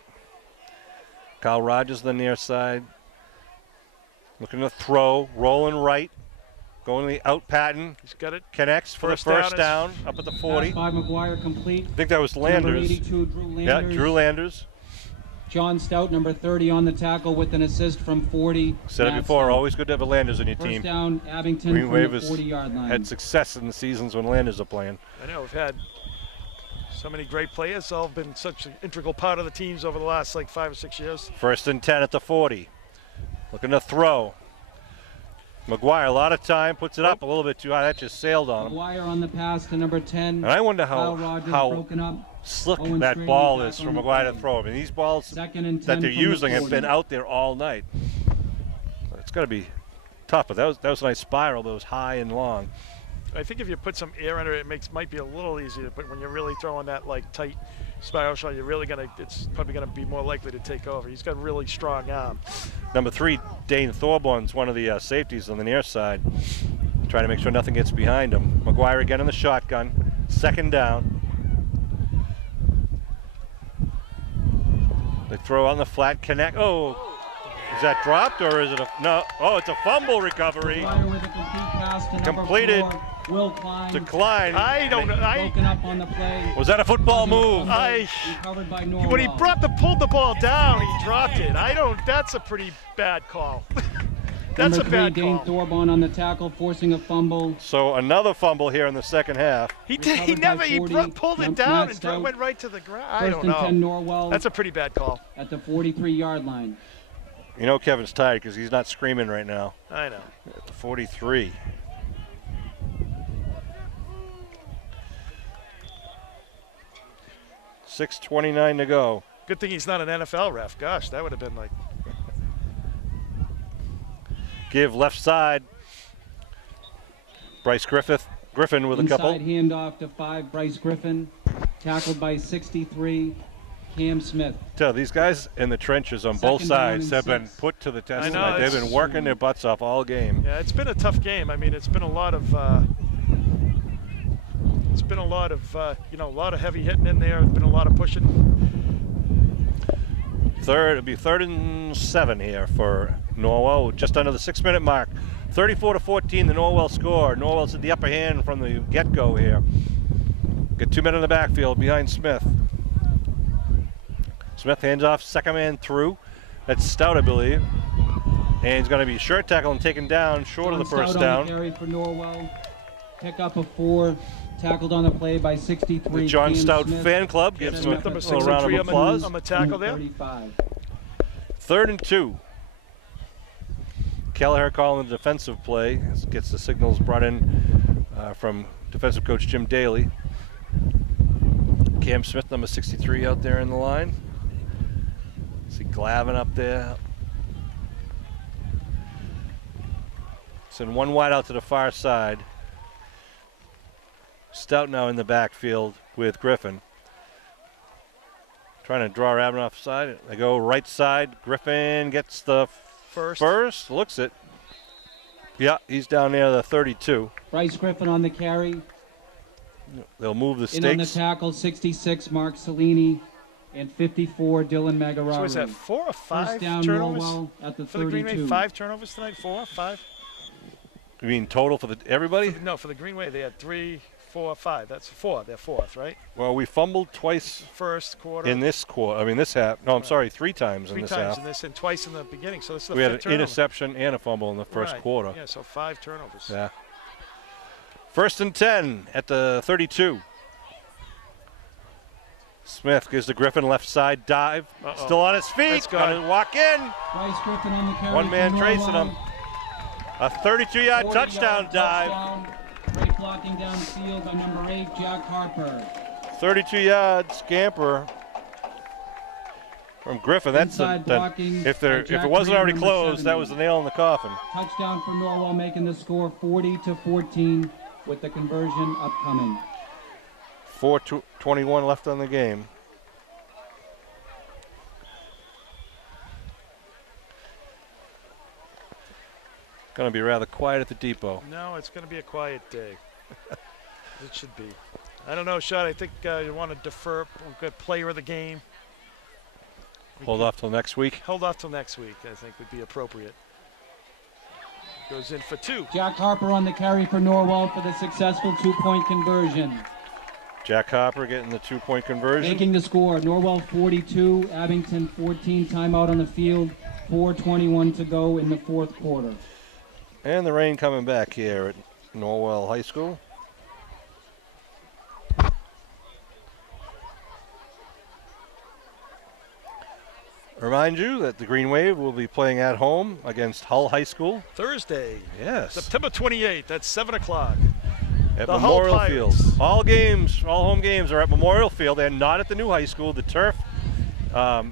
Kyle Rogers on the near side. Looking to throw, rolling right, going to the out pattern. He's got it. Connects for the first down up at the 40. Pass by McGuire complete. I think that was Landers. Number 82, Drew Landers. Yeah, Drew Landers. John Stout, number 30 on the tackle with an assist from 40. Said it before, always good to have a Landers on your team. First down, Abington Green from Wave the 40-yard line. had success in the seasons when Landers are playing. I know, we've had so many great players. All have been such an integral part of the teams over the last like 5 or 6 years. First and 10 at the 40. Looking to throw. McGuire, a lot of time, puts it up a little bit too high. That just sailed on him. McGuire on the pass to number 10. And I wonder how slick that ball is for McGuire to throw. I mean, these balls that they're using have been out there all night. It's got to be tough, but that was a nice spiral, but it was high and long. I think if you put some air under it, might be a little easier, but when you're really throwing that like tight spiral shot, it's probably gonna be more likely to take over. He's got a really strong arm. Number 3, Dane Thorborn's one of the safeties on the near side, trying to make sure nothing gets behind him. McGuire again in the shotgun, second down. They throw on the flat, connect. Oh, is that dropped or is it no? Oh, it's a fumble recovery. With a complete pass to completed. Number 4. Will Klein. To Klein. I don't know. Broken up on the play. Was that a football move? Recovered by Norwell. When he pulled the ball down, he dropped it. That's a pretty bad call. That's Number a bad 3, call. Dane Thorborn on the tackle, forcing a fumble. So another fumble here in the second half. He pulled it down and went right to the ground. I don't know. First and 10 Norwell. That's a pretty bad call. At the 43-yard line. You know Kevin's tired because he's not screaming right now. I know. At the 43. 6:29 to go. Good thing he's not an NFL ref. Gosh, that would have been like. Give left side. Bryce Griffin with a couple. Inside handoff to 5, Bryce Griffin. Tackled by 63, Cam Smith. Tell these guys in the trenches on both sides have been put to the test. I know, They've been working their butts off all game. Yeah, it's been a tough game. I mean, it's been a lot of you know, a lot of heavy hitting in there. It's been a lot of pushing. It'll be 3rd and 7 here for Norwell, just under the 6-minute mark. 34-14, the Norwell score. Norwell's in the upper hand from the get-go here. Got 2 men in the backfield behind Smith. Smith hands off, second man through. That's Stout, I believe. And he's going to be short tackle and taken down short of the first down. Carry for Norwell. Pick up a 4. Tackled on the play by 63. The John Cam Stout Smith. fan club gives him a little round of applause. On the tackle there. 3rd and 2. Kelleher calling the defensive play. Gets the signals brought in from defensive coach Jim Daly. Cam Smith, number 63, out there in the line. See Glavin up there. Send one wide out to the far side. Stout now in the backfield with Griffin. Trying to draw Abington offside. They go right side. Griffin gets the first. Looks it. Yeah, he's down near the 32. Bryce Griffin on the carry. They'll move the stakes. In on the tackle, 66, Mark Cellini, and 54, Dylan Magarari. So is that 4 or 5 First down, turnovers? Norwell at the for the 32. Greenway, 5 turnovers tonight? 4, 5? You mean total for everybody? No, for the Greenway they had 3, 4, 5. That's 4. They're 4th, right? Well, we fumbled twice. First quarter. In this quarter. I mean, this half. No, I'm sorry, 3 times in this half. 3 times in this and twice in the beginning. So this is the we had 5th an turnover. interception and a fumble in the first quarter. Yeah, so 5 turnovers. Yeah. 1st and 10 at the 32. Smith gives the Griffin left side dive. Still on his feet. Gonna walk in. Bryce Griffin on the carry. One man tracing him. A 32-yard touchdown dive. Great blocking downfield by number 8, Jack Harper. 32-yard scamper from Griffin. That's if it wasn't already closed, that was the nail in the coffin. Touchdown for Norwell, making the score 40-14 with the conversion upcoming. 4:21 left on the game. Going to be rather quiet at the depot. No, it's going to be a quiet day. It should be. I don't know, Shad. I think you want to defer. Good player of the game. Hold off till next week. Hold off till next week, I think, would be appropriate. Goes in for 2. Jack Harper on the carry for Norwell for the successful 2-point conversion. Jack Harper getting the 2-point conversion. Making the score, Norwell 42, Abington 14, timeout on the field, 4:21 to go in the 4th quarter. And the rain coming back here at Norwell High School. Remind you that the Green Wave will be playing at home against Hull High School. Thursday. Yes. September 28th. That's 7 o'clock. At Memorial Field. All home games are at Memorial Field. They're not at the new high school. The turf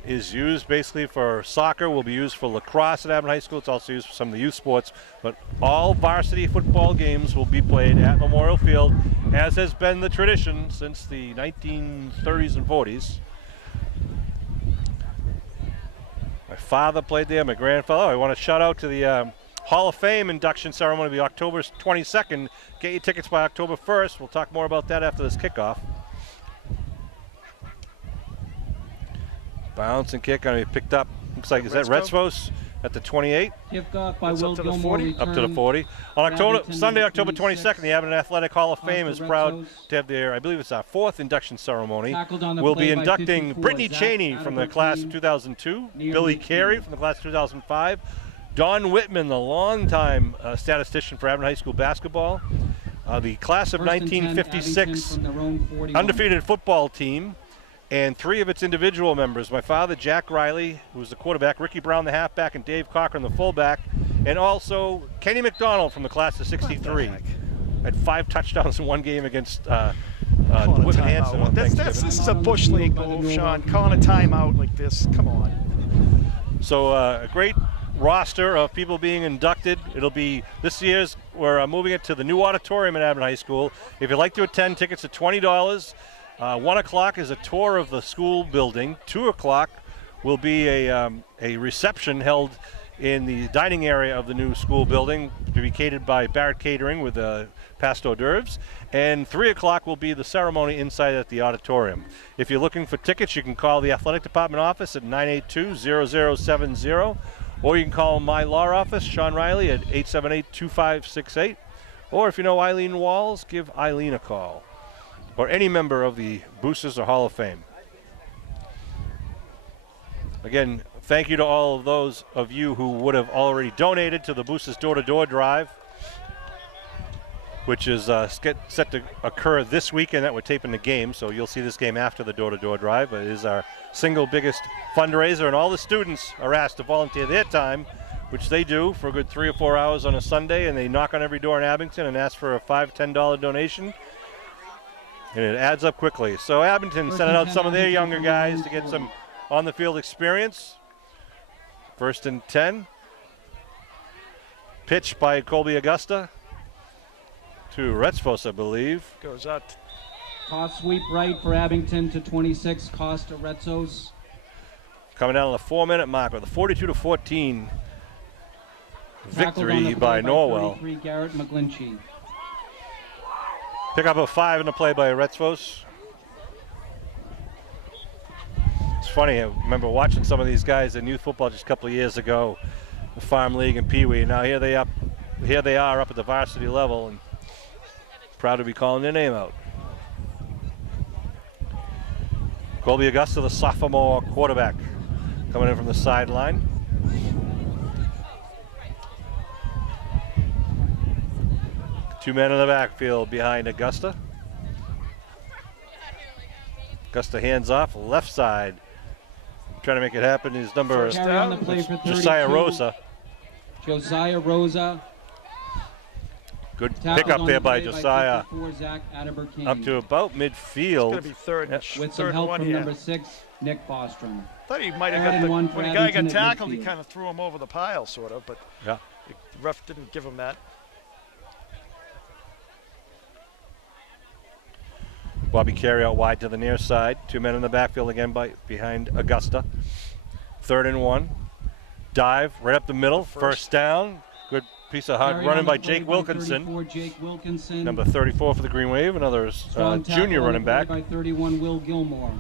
is used basically for soccer, will be used for lacrosse at Abington High School. It's also used for some of the youth sports. But all varsity football games will be played at Memorial Field, as has been the tradition since the 1930s and 40s. My father played there, my grandfather. I want to shout out to the Hall of Fame induction ceremony will be October 22nd. Get your tickets by October 1st. We'll talk more about that after this kickoff. Bounce and kick going to be picked up. Looks like, is that Retzvos at the 28? Kicked off by Will Gilmore. Up to the 40. On Sunday, October 22nd, the Abington Athletic Hall of Fame is proud to have their, I believe it's our 4th induction ceremony. We'll be inducting Brittany Cheney from the class of 2002, Billy Carey from the class of 2005, Don Whitman, the longtime statistician for Abington High School basketball, the class of 1956 undefeated football team, and 3 of its individual members. My father, Jack Riley, who was the quarterback, Ricky Brown, the halfback, and Dave Cochran, the fullback, and also Kenny McDonald from the class of 63. Had 5 touchdowns in one game against Whip Hansen on This is a Bush League move, Sean. Calling a timeout like this. Come on. So a great roster of people being inducted. It'll be this year's, we're moving it to the new auditorium at Abington High School. If you'd like to attend, tickets are $20. 1 o'clock is a tour of the school building. 2 o'clock will be a reception held in the dining area of the new school building to be catered by Barrett Catering with past hors d'oeuvres. And 3 o'clock will be the ceremony inside at the auditorium. If you're looking for tickets, you can call the athletic department office at 982-0070, or you can call my law office, Sean Riley, at 878-2568. Or if you know Eileen Walls, give Eileen a call, or any member of the Boosters or Hall of Fame. Again, thank you to all of those of you who would have already donated to the Boosters door-to-door drive, which is set to occur this weekend that we're taping the game, so you'll see this game after the door-to-door drive. It is our single biggest fundraiser, and all the students are asked to volunteer their time, which they do for a good 3 or 4 hours on a Sunday, and they knock on every door in Abington and ask for a $5, $10 donation, and it adds up quickly. So Abington sending out some of their younger guys to get some on-the-field experience. 1st and 10. Pitch by Colby Augusta to Retzfos, I believe. Goes out. Toss sweep right for Abington to 26, Costa Retzos. Coming down on the 4-minute mark with a 42-14 victory by Norwell. 33, Garrett McGlinchey. Pick up a 5 in the play by Retzfos. It's funny, I remember watching some of these guys in youth football just a couple of years ago, the Farm League and Pee Wee. Now here they are up at the varsity level, and proud to be calling their name out. Colby Augusta, the sophomore quarterback, coming in from the sideline. Two men in the backfield behind Augusta. Augusta hands off, left side. Trying to make it happen is number Josiah Rosa. Josiah Rosa. Good pickup there by Josiah. Zach Up to about midfield. It's going to be third. With some help from number 6, Nick Bostrom. Thought he might have got when the guy got tackled, he kind of threw him over the pile, sort of, but yeah, the ref didn't give him that. Bobby carry out wide to the near side. 2 men in the backfield again behind Augusta. 3rd and 1. Dive right up the middle. First down. Good piece of hard running by Jake Wilkinson. Number 34 for the Green Wave. Another junior running back. By 31, Will Gilmore.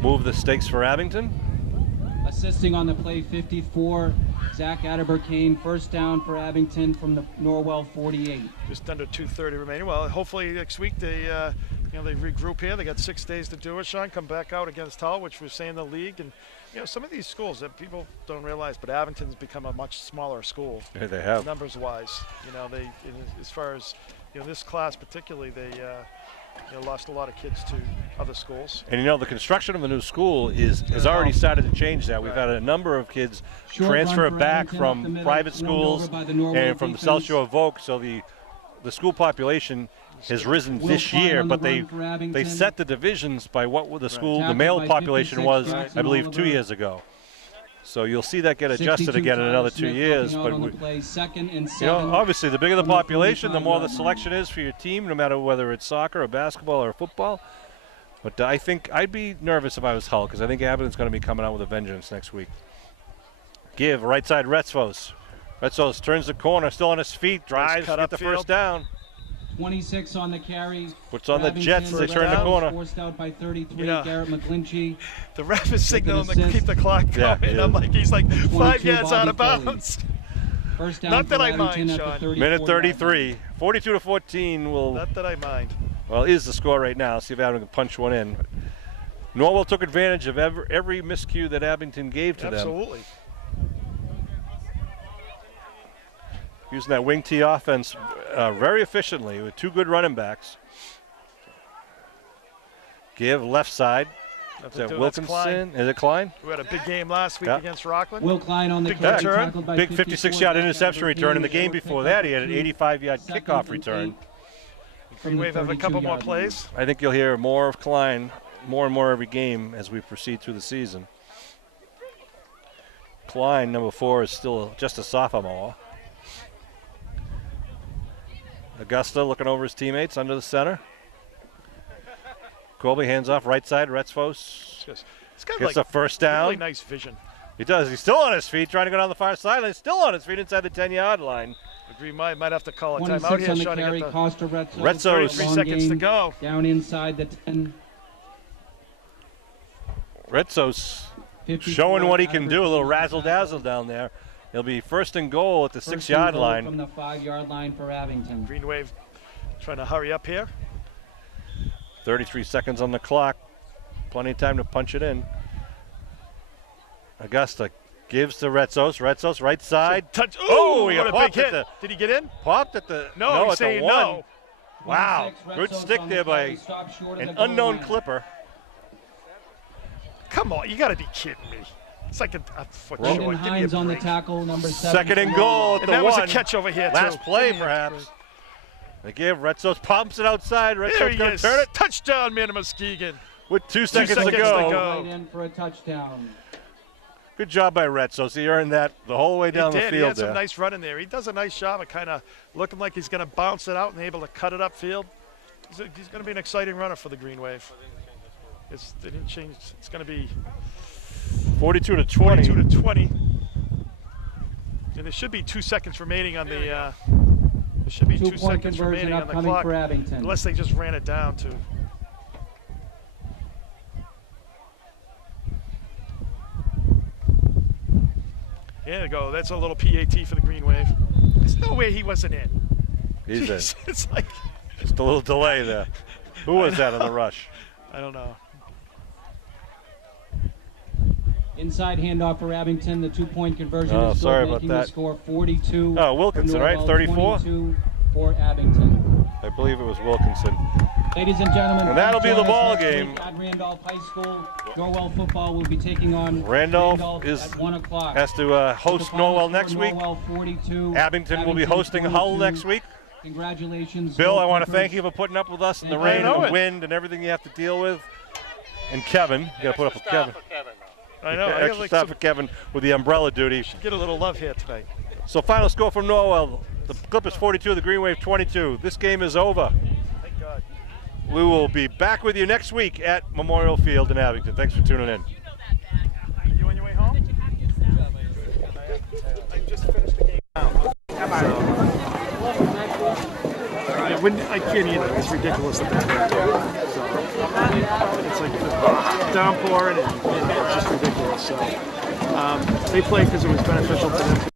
Move the stakes for Abington. Assisting on the play, 54, Zach Atterbury. First down for Abington from the Norwell 48. Just under 2:30 remaining. Well, hopefully next week they regroup here. They got 6 days to do it, Sean. Come back out against Hull, which we're saying the league. And, some of these schools that people don't realize, but Abington's become a much smaller school. Yeah, they have. Numbers-wise. As far as, this class particularly, they lost a lot of kids to other schools. And the construction of the new school has already started to change that. We've had a number of kids transfer back from private schools and from the South Shore of Oak, so the school population has risen this year, but they set the divisions by what the male population was, I believe, 2 years ago. So you'll see that get adjusted again in another 2 years. But obviously, the bigger the population, the more the selection is for your team, no matter whether it's soccer or basketball or football. But I think I'd be nervous if I was Hull, because I think Abington's going to be coming out with a vengeance next week. Give right side Retzfos. Retzfos turns the corner, still on his feet, drives, get the first down. 26 on the carry. Puts on the Jets as they turn the corner. Forced out by 33, Garrett McGlinchey. The ref is signaling to keep the clock going. Yeah, I'm like, he's like 5 yards out of bounds. First down. Not that I mind, Sean. Minute 33, 42-14 will. Not that I mind. Well, is the score right now. See if Abington can punch one in. Norwell took advantage of every miscue that Abington gave to them. Absolutely. Using that wing T offense very efficiently with 2 good running backs. Give left side. Is that Wilkinson? Is it Klein? We had a big game last week against Rockland. Will Klein on the catch. Big 56-yard interception return. In the game before that, he had an 85-yard kickoff return. from the Wave have a couple more 32-yard plays. I think you'll hear more of Klein more and more every game as we proceed through the season. Klein, number 4, is still just a sophomore. Augusta looking over his teammates under the center. Colby hands off right side. Retzfos He's got gets like a first down. really nice vision. He does. He's still on his feet, trying to go down the far sideline. Still on his feet inside the 10-yard line. Agree. Might have to call a 26 timeout here. on the Trying carry, to get the Costa Retzos. Retzos. 33 seconds to go. Down inside the 10. Retzos 54 showing what he can do. A little average razzle-dazzle down there. He'll be first and goal at the First and 6-yard goal line. from the 5-yard line for Abington. Green Wave trying to hurry up here. 33 seconds on the clock. Plenty of time to punch it in. Augusta gives to Retzos. Retzos right side. Touch. Oh, he what a popped big at hit. the Did he get in? popped at the No, he's at saying the 1. no. Wow, 26 good Retzos stick on there the by carry, stopped short of an the goal unknown line. clipper. Come on, you got to be kidding me. It's like a foot Brendan short. Give me a Hines on the break. tackle, number 7. Second and goal at And the that 1. was a catch over here, Last too. play, Give me a perhaps. break. They give Retzos, pumps it outside. There Retzos he going to is. turn it Touchdown, man, Muskegon. with 2 seconds, to seconds to go. go. Right in for a touchdown. Good job by Retzos. He earned that the whole way down He the did. field He had there. some nice running there. He does a nice job of kind of looking like he's going to bounce it out and able to cut it upfield. He's going to be an exciting runner for the Green Wave. They didn't change. It's going to be 42 to 20. 42 to 20. And there should be 2 seconds remaining on the. There should be 2 2-point seconds conversion remaining on the upcoming clock, for Abington. unless they just ran it down to. There you go. That's a little PAT for the Green Wave. There's no way he wasn't in. He's in. Jeez, it's like Just a little delay there. Who was that on the rush? I don't know. Inside handoff for Abington. The 2-point conversion Oh, is sorry good, about making that. the score 42. Oh, Wilkinson, for right? Norwell, 34? 22 for Abington. I believe it was Wilkinson. Ladies and gentlemen, And that'll be the join us ball next game. week at Randolph High School. Norwell football will be taking on Randolph is at 1 o'clock. has to host The final Norwell score, next week. Norwell 42. Abington will be hosting Hull 42. next week. Congratulations. Bill, I want to goalkeepers. thank you for putting up with us in the I rain know and it. the wind and everything you have to deal with. And Kevin, you got to put up with Kevin. I know. I got Extra like stop for Kevin with the umbrella duty. get a little love here tonight. So final score from Norwell. The Clippers 42, the Green Wave 22. This game is over. Thank God. We will be back with you next week at Memorial Field in Abington. Thanks for tuning in. You on your way home? I just finished the game. I can't either. It's ridiculous that they're there. So it's like the downpouring and it's just ridiculous. So they played because it was beneficial to them.